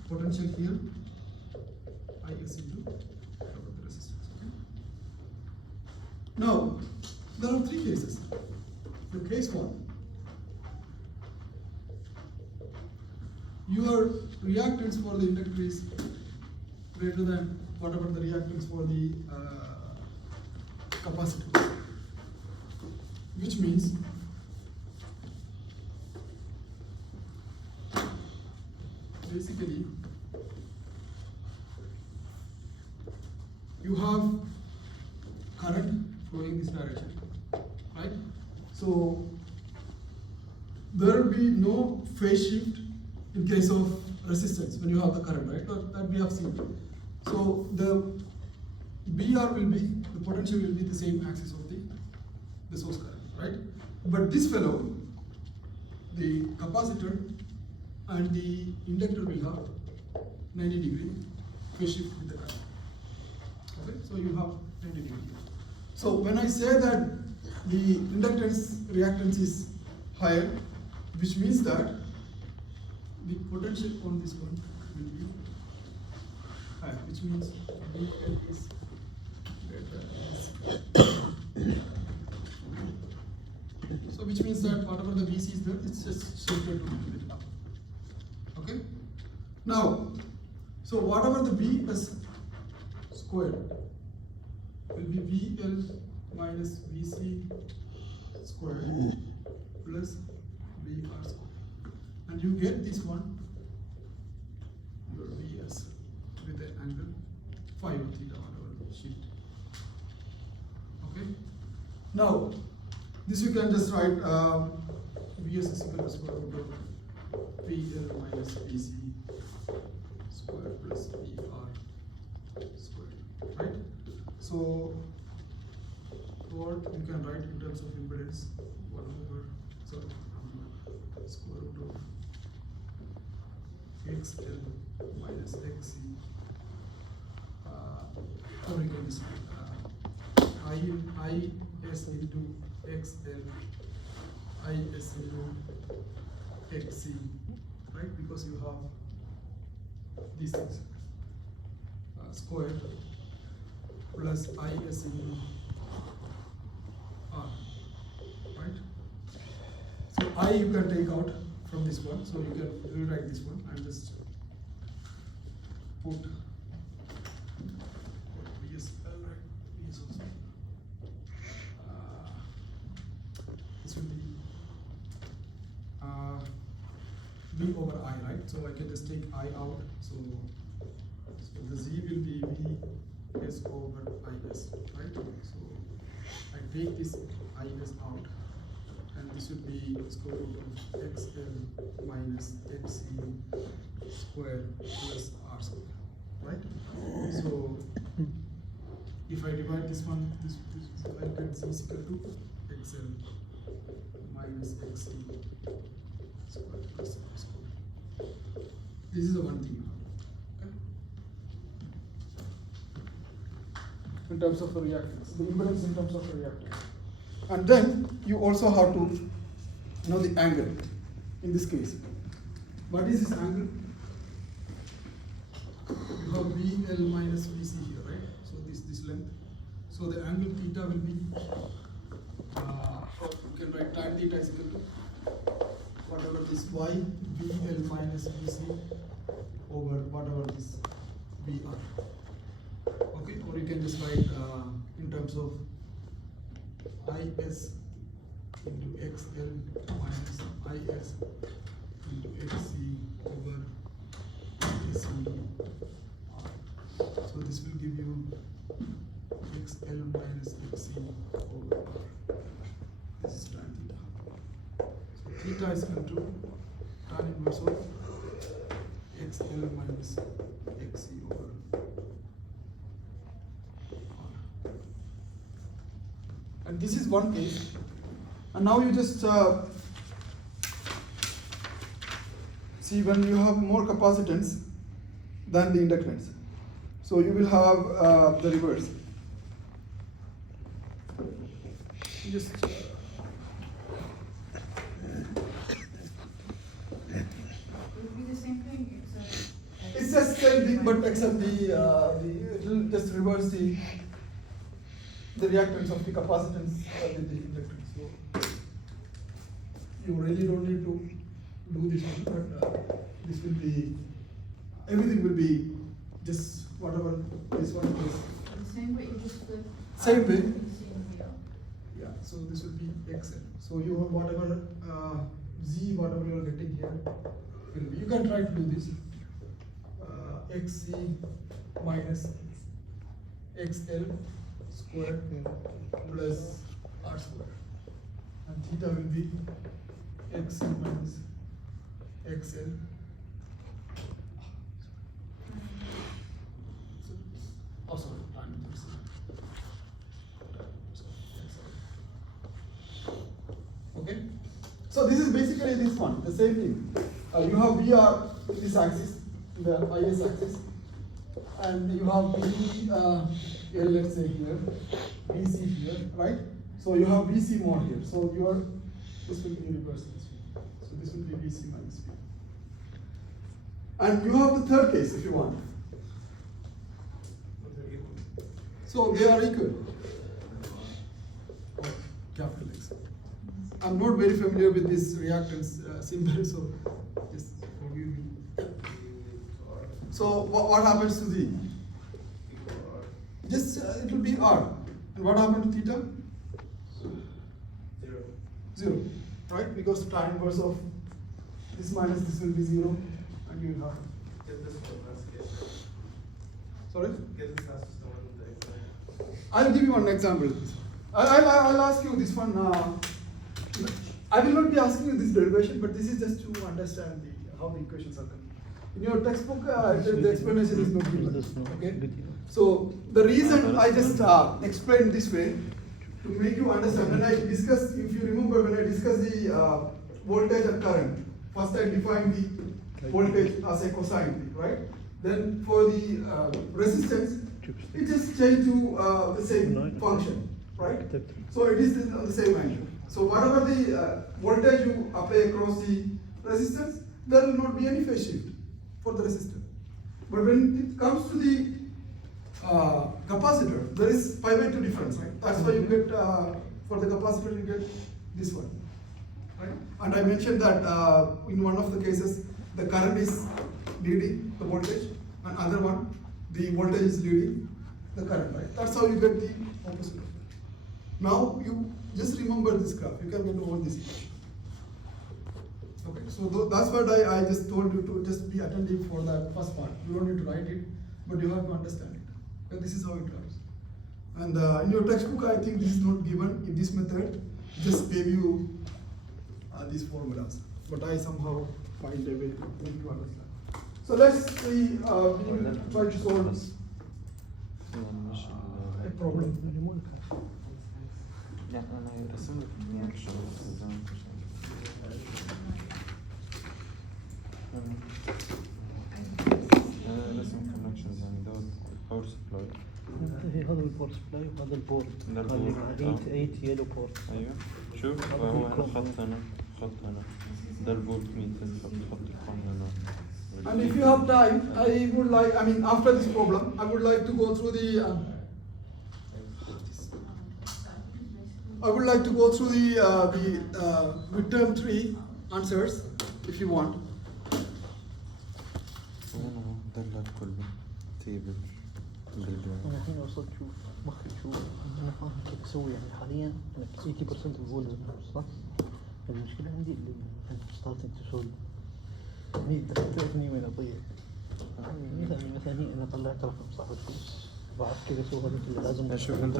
potential here, IS into whatever the resistance. Okay. Now there are three cases. The case one, your reactance for the inductor is greater than whatever the reactance for the capacitor, which means basically you have current flowing this direction, right? So there will be no phase shift in case of resistance when you have the current, right? That we have seen. So the BR will be, the potential will be the same axis of the source current, right? But this fellow, the capacitor and the inductor will have 90-degree phase shift with the current. Okay, so you have 90 degrees. So when I say that the inductance reactance is higher, which means that the potential on this one will be higher, which means VL is greater than. So which means that whatever the VC is there, it's just shifted to a little bit up. Okay? Now, so whatever the VS squared will be VL minus VC squared plus VR squared. And you get this one, your VS with an angle phi or theta, whatever shift. Okay? Now, this you can just write VS is equal to square root of VL minus VC square plus VR squared, right? So what you can write in terms of impedance, 1 over, sorry, square root of XL minus XC, or you can just IS into XL, IS into XC, right? Because you have these things, square plus IS into R, right? So I you can take out from this one, so you can rewrite this one and just put VSL, right? VS also. This will be V over I, right? So I can just take I out. So the Z will be VS over IS, right? So I take this IS out, and this will be square root of XL minus XC square plus R square, right? So if I divide this one, this I get Z is equal to XL minus XC square plus R square. This is the one thing. Okay? In terms of the reactance, the impedance in terms of the reactance. And then you also have to know the angle in this case. What is this angle? You have VL minus VC here, right? So this length. So the angle theta will be, or you can write tan theta is equal to whatever this y VL minus VC over whatever this VR. Okay, or you can just write in terms of IS into XL minus IS into XC over XC R. So this will give you XL minus XC over R. This is tan theta. So theta is equal to tan inverse of XL minus XC over R. And this is one case. And now you just see when you have more capacitance than the inductance. So you will have the reverse. You just It would be the same thing except. it's just same thing, but except it will just reverse the reactance of the capacitance with the inductance. So you really don't need to do this one, but this will be, everything will be just whatever this one is. The same way you just flip. Same way. The same wheel. Yeah, so this will be XL. So you have whatever Z, whatever you are getting here, will be. You can try to do this. XC minus XL square plus R square. And theta will be XC minus XL. Oh, sorry, tan inverse. Okay, so this is basically this one, the same thing. You have VR this axis, the IS axis, and you have VD, let's say here, VC here, right? So you have VC more here. So this will be reverse this way. So this will be VC minus V. And you have the third case if you want. So they are equal. Oh, capital X. I'm not very familiar with this reactance symbol, so just forgive me. So what happens to Z? Just it will be R. And what happened to theta? 0. Right? Because the tan inverse of this minus this will be 0, and you will have. Get this one last case. Sorry? Get this last system on the example. I'll give you one example. I'll ask you this one. I will not be asking you this derivation, but this is just to understand how the equations are coming. In your textbook, the explanation is not given. Okay. So the reason I just explained this way to make you understand. When I discussed, if you remember, when I discussed the voltage and current, first I defined the voltage as a cosine, right? Then for the resistance, it just changed to the same function, right? So it is on the same angle. So whatever the voltage you apply across the resistance, there will not be any phase shift for the resistor. But when it comes to the capacitor, there is pi by 2 difference, right? That's why you get, for the capacitor, you get this one, right? And I mentioned that in one of the cases, the current is leading the voltage, and other one, the voltage is leading the current, right? That's how you get the opposite. Now, you just remember this graph, you can get over this issue. Okay, so that's what I just told you to just be attentive for that first part. You don't need to write it, but you have to understand it. Okay, this is how it goes. And in your textbook, I think this is not given in this method. Just gave you these formulas, but I somehow find a way to make you understand. So let's see, we try to solve a problem. يعني أنا رسم لك الرياكشن رسم كونكشنز يعني دوت باور سبلاي هذا البور سبلاي وهذا البورد ده هذا البورد، مع 8 يلو بورد. ايوه شوف هو هنا خط هنا ده الفولت ميتر فبتحط القوم هنا. And if you have time, I would like, I mean, after this problem, I would like to go through the midterm 3 answers, if you want. هنا ده اللي كله تيبل أنا الحين وصلت شوف مخي شوف أنا فاهم كيف أسوي يعني حاليا أنا 80% الفولت صح؟ المشكلة عندي اللي أنا starting to solve يعني تعرفني وين أضيع. مثلا هي أنا طلعت رقم صح الفلوس بعرف كيف أسوي هذا اللي لازم. شوف انت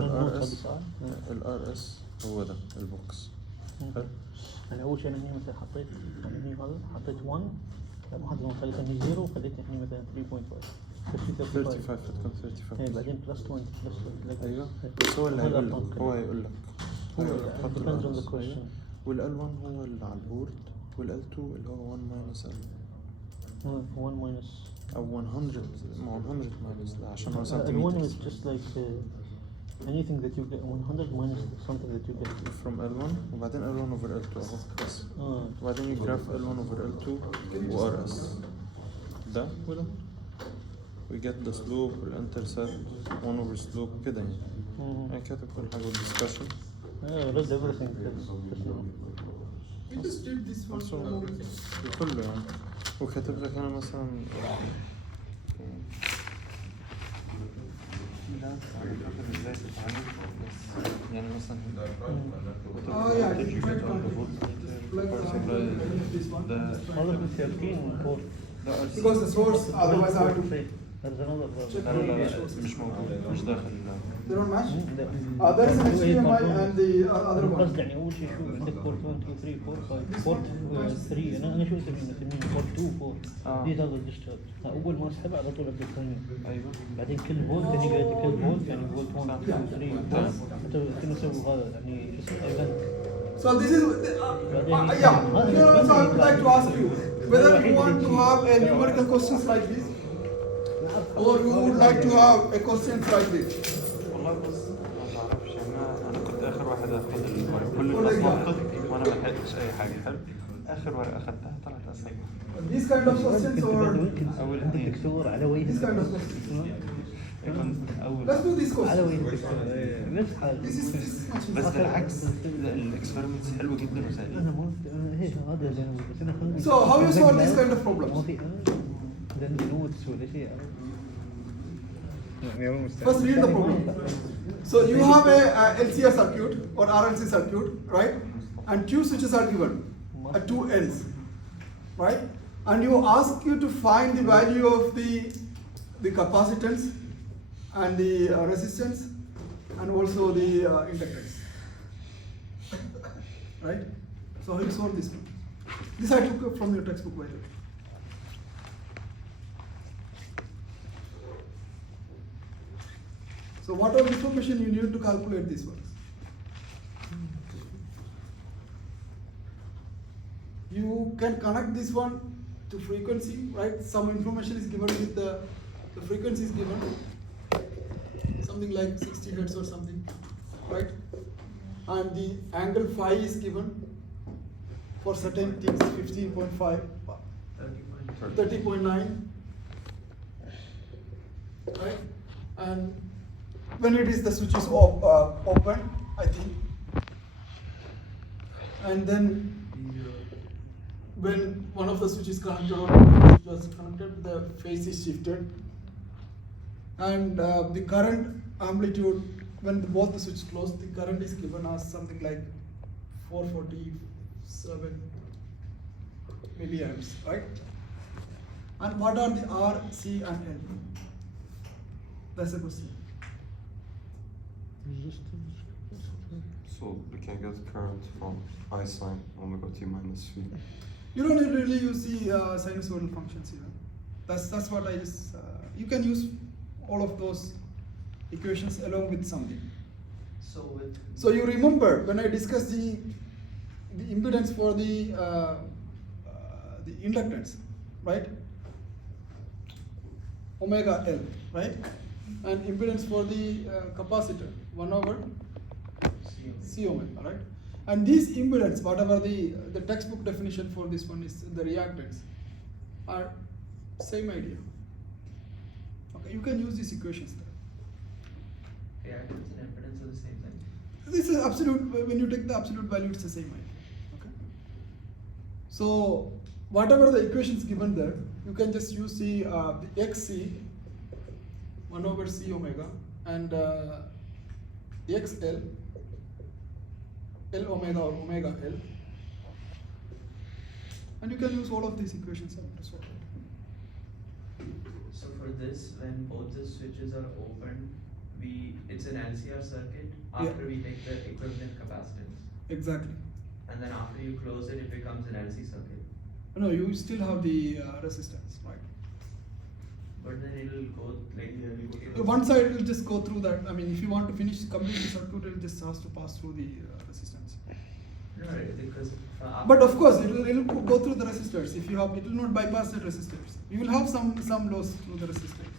الار اس هو ده البوكس. أنا أول شيء أنا هنا مثلا حطيت هني هذا حطيت 1 لما هذا خليته هني 0 وخليته هني مثلا 3.5 35 هتكون 35 إيه بعدين بلس 1 بلس 1 ايوه بس هو اللي هيقول لك هو هيقول لك هو depends on the question. والال 1 هو اللي على البورد والال 2 اللي هو 1 ماينس 1 minus او 100 مع 100 ماينس ده عشان هو one سنتيمتر. is just like anything that you get 100 minus something that you get. from L1 وبعدين L1 over L2 اهو بس وبعدين يجراف L1 over L2 و RS ده وده we get the slope والintercept 1 over slope كده يعني. انا كاتب كل حاجة والدiscussion. read everything. We just did this one. كله يعني وكاتب لك انا مثلا لا تعرف ازاي تتعامل بس يعني مثلا Yeah, you might this one. هذا ب 13 4 Because the source, otherwise I have to. there's another لا لا لا مش موجود مش داخل. They don't match? There is an HDMI and the other قصدي one. يعني اول شيء شوف عندك بورت 1 2 3 4 5 بورت 3 انا شو اسميه بورت 2 4 دي هذا الديجيتال اول ما اسحبه على طول ابدا الثاني. ايوه بعدين كل فولت يعني قاعد كل فولت يعني فولت 1 2 3 انت كنا نسوي هذا يعني شو اسمه ايفنت. So this is, yeah, so I would like to ask you, whether you want to have a numerical questions like this, or you would like to have a questions like this. والله بص ما بعرفش انا كنت اخر واحد اخد الورق كل الناس وقفت وانا ما لحقتش اي حاجه. حلو اخر ورقه اخدتها طلعت اسئله. These kind of questions or اول عندك اثنين دكتور على وجه this kind of questions. اول Let's do this على question. وجه الدكتور نفس حاجه. This is much بس easier. بالعكس الاكسبيرمنتس حلوه جدا وسهله. انا ما هيك هذا زي بس انا خليني. So how you solve this kind of ما problems? في ده نوتس ولا شيء. First read the problem. So you have a LCR circuit or RLC circuit, right? And two switches are given at two ends, right? And you ask you to find the value of the capacitance and the resistance and also the inductance, right? So how you solve this one? This I took from your textbook, by the way. So whatever information you need to calculate this one. You can connect this one to frequency, right? Some information is given with the frequency is given, something like 60 hertz or something, right? And the angle phi is given for certain things, 15.5, 30.9, right? And when it is the switch is open, I think, and then when one of the switches connected or switch was connected, the phase is shifted, and the current amplitude when both the switches closed, the current is given as something like 447 milliamps, right? And what are the R, C, and L? That's the question. So we can get current from I sine omega t minus v. You don't need really use the sinusoidal functions here. That's what I just. You can use all of those equations along with something. So you remember when I discussed the impedance for the inductance, right? Omega L, right? And impedance for the capacitor 1 over C omega, right? And these impedance, whatever the textbook definition for this one is the reactance, are same idea. Okay, you can use these equations there. Reactance and impedance are the same thing. This is absolute, when you take the absolute value, it's the same idea. Okay. So whatever the equations given there, you can just use the XC 1 over C omega and XL L omega or omega L, and you can use all of these equations and solve it. So for this, when both the switches are open, it's an LCR circuit after we take the equivalent capacitance. Exactly. And then after you close it, it becomes an LC circuit. No, you still have the resistance, right? But then it'll go like One side will just go through that. I mean, if you want to finish complete the circuit, it just has to pass through the resistance. No, because But of course, it will go through the resistors. If you have, it will not bypass the resistors. You will have some loss through the resistors,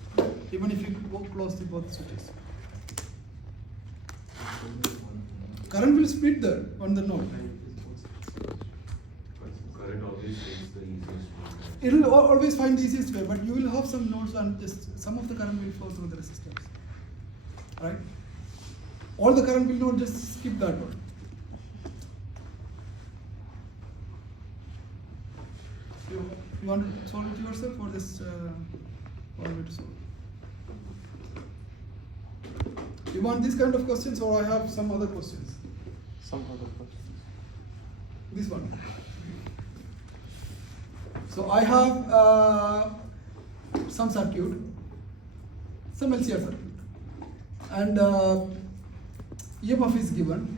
even if you go close to both switches. Current will split there on the node. Current always takes the easiest one. It will always find the easiest way, but you will have some nodes and just some of the current will flow through the resistors, right? All the current will not just skip that one. You want to solve it yourself or just want me to solve it? You want these kind of questions or I have some other questions? Some other questions. This one. So I have some circuit, some LCR circuit, and EMF is given,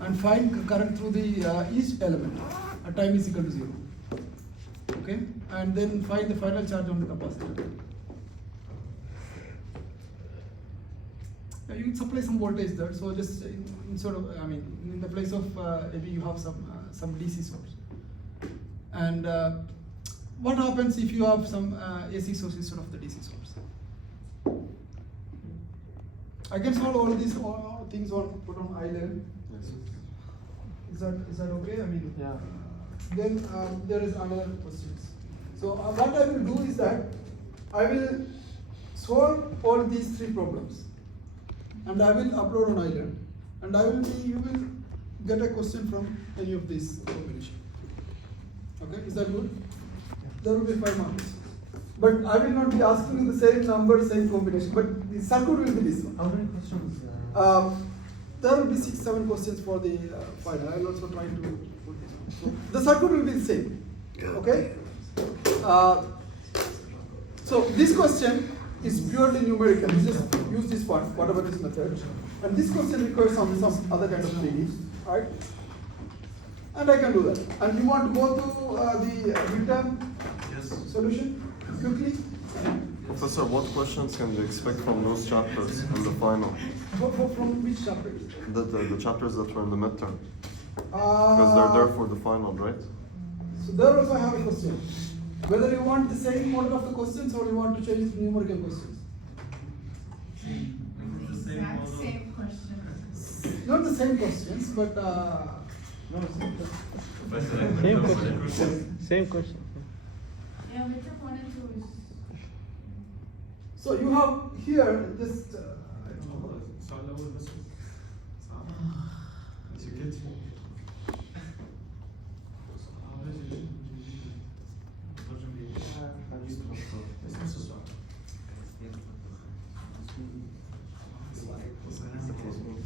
and find current through the each element at time is equal to 0. Okay, and then find the final charge on the capacitor. You supply some voltage there, so just instead of, I mean, in the place of maybe you have some DC source. And what happens if you have some AC source instead of the DC source? I can solve all these things put on I level. Yes. Is that okay? I mean, Yeah. Then there is another question. So what I will do is that I will solve all these 3 problems, and I will upload on island, and you will get a question from any of these combination. Okay, is that good? There will be 5 marks, but I will not be asking you the same number, same combination. But the circuit will be this one. How many questions? There will be 6-7 questions for the final. I will also try to put this one. So the circuit will be the same. Okay. So this question is purely numerical. You just use this one, whatever this method, and this question requires some other kind of 3D, right? And I can do that. And you want to go to the midterm Yes. solution quickly? Professor, what questions can we expect from those chapters in the final? From which chapter? The chapters that were in the midterm. Because they're there for the final, right? So there also I have a question. Whether you want the same order of the questions or you want to change the numerical questions? Exact same question. Not the same questions, but Same question. Same question. Yeah, midterm 1 and 2 is. so you have here just I don't know. السؤال الأول بس صعب سكت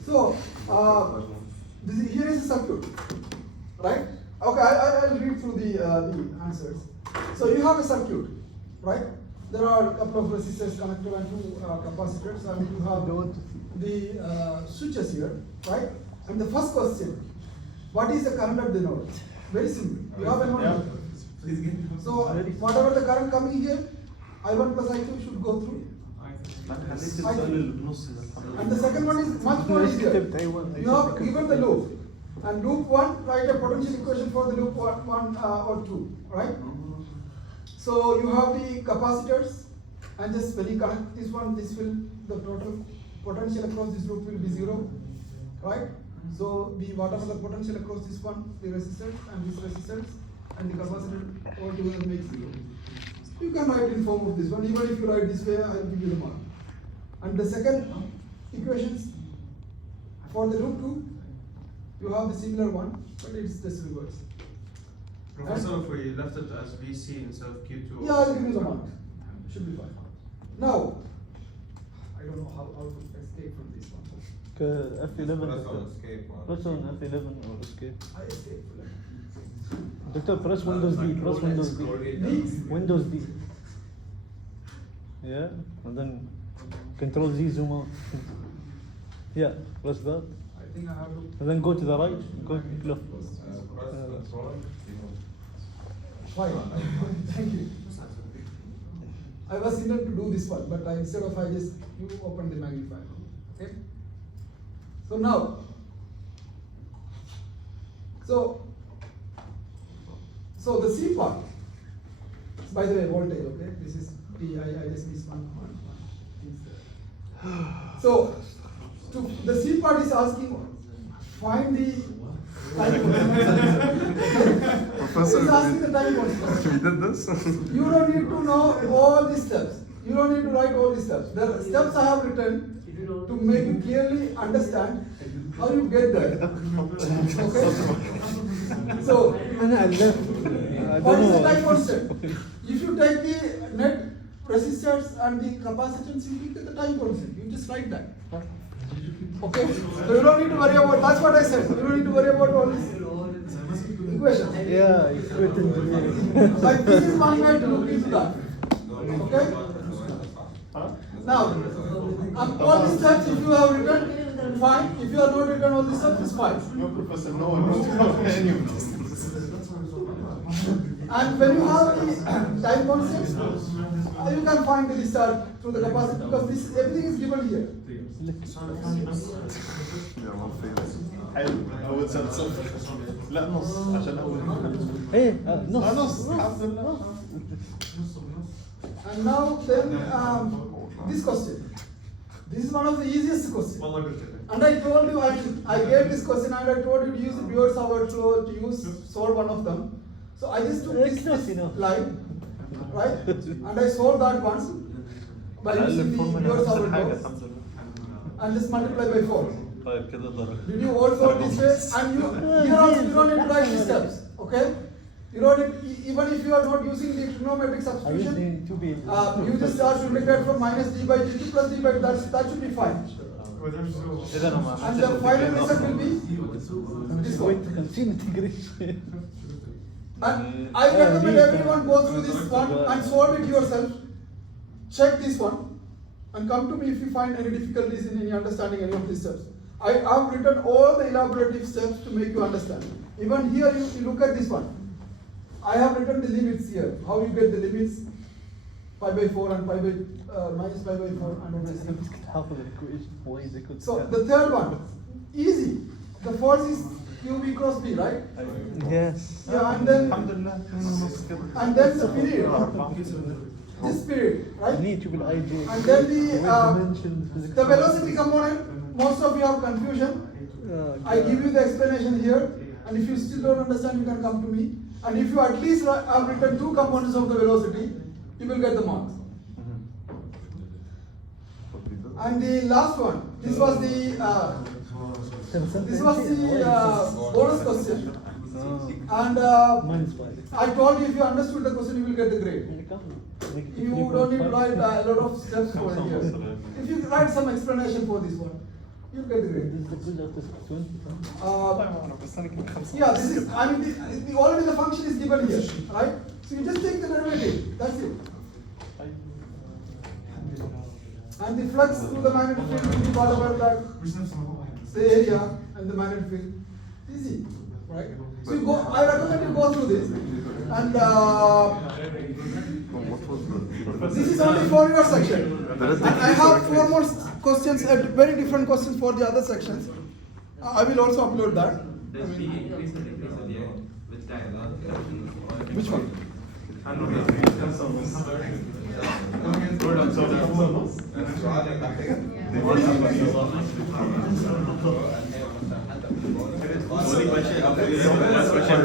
So here is a circuit, right? Okay, I'll read through the answers. So you have a circuit, right? There are a couple of resistors connected and two capacitors, and you have the switches here, right? And the first question, what is the current at the node? Very simple. You have a node. So whatever the current coming here, I1 plus I2 should go through. And the second one is much more easier. You have given the loop. And loop 1, write a potential equation for the loop 1 or 2, right? So you have the capacitors, and just when you connect this one, this will, the total potential across this loop will be 0, right? So the whatever the potential across this one, the resistance and this resistance and the capacitor all together makes 0. You can write in form of this one. Even if you write this way, I will give you the mark. And the second equations for the loop 2, you have the similar one, but it's just reverse. Professor, if we left it as BC instead of Q2. Yeah, I'll give you the mark. Should be fine. Now, I don't know how to escape from this one. F11 Press on escape. press on F11 or escape. I escape. Doctor, press Windows D, press Windows D. Windows D. Yeah, and then Control Z zoom out. Yeah, press that. I think I have to. And then go to the right, go left. Press control. Fine. Thank you. I was intended to do this one, but instead of you open the magnifier. Okay. So now, so the C part. By the way, voltage. Okay, this is P. I just missed one. So, the C part is asking, find the time constant. Professor, It's asking the time constant. we did this? You don't need to know all these steps. You don't need to write all these steps. The steps I have written to make you clearly understand how you get there. Okay? So, what is the time constant? If you take the net resistors and the capacitance, you will get the time constant. You just write that. Okay? So you don't need to worry about, that's what I said. You don't need to worry about all these equations. Yeah, equations. But this is one way to look into that. Okay? Now, all these steps, if you have written, fine. If you have not written all these steps, it's fine. No, Professor, no one knows about any of this. And when you have the time constants, you can find the discharge through the capacitor because this everything is given here. Yeah, one fails. حلو اول سنه صفر لا نص عشان اول ايه نص نص الحمد لله. And now then this question. This is one of the easiest questions. And I told you, I gave this question and I told you to use the pure Howard flow to solve one of them. So I just took this line, right? And I solved that once by using the pure Howard flow and just multiply by 4. طيب كده ضرب. Did you also this way? And here also you don't need to write these steps, okay? You don't need, even if you are not using the trigonometric substitution, you just start to integrate from minus d by dt plus d by that should be fine. And the final result will be this one. And I recommend everyone go through this one and solve it yourself. Check this one and come to me if you find any difficulties in any understanding any of these steps. I have written all the elaborative steps to make you understand. Even here you look at this one. I have written the limits here, how you get the limits pi by 4 and pi by minus pi by 4 and بس everything. كنت حافظ الإيكويشن وايد كنت So the third one, easy. The force is QB cross B, right? Yes. Yeah, and then الحمد لله 2.5 كده. and then the period, 4. this period, right? need to be the IG. And then the velocity component, most of you have confusion. I give you the explanation here, and if you still don't understand, you can come to me. And if you at least have written 2 components of the velocity, you will get the marks. And the last one, this was the bonus question. And minus 5. I told you if you understood the question, you will get the grade. You don't need to write a lot of steps for it here. If you write some explanation for this one, you'll get the grade. This is the good of 20. Yeah, this is, I mean, already the function is given here, right? So you just take the derivative, that's it. And the flux through the magnetic field will be whatever that, the area and the magnetic field. Easy, right? So you go, I recommend you go through this. And What was the? this is only for your section. And I have 4 more questions, very different questions for the other sections. I will also upload that. Does we increase or decrease in the air with time? Which one? السؤال الأخير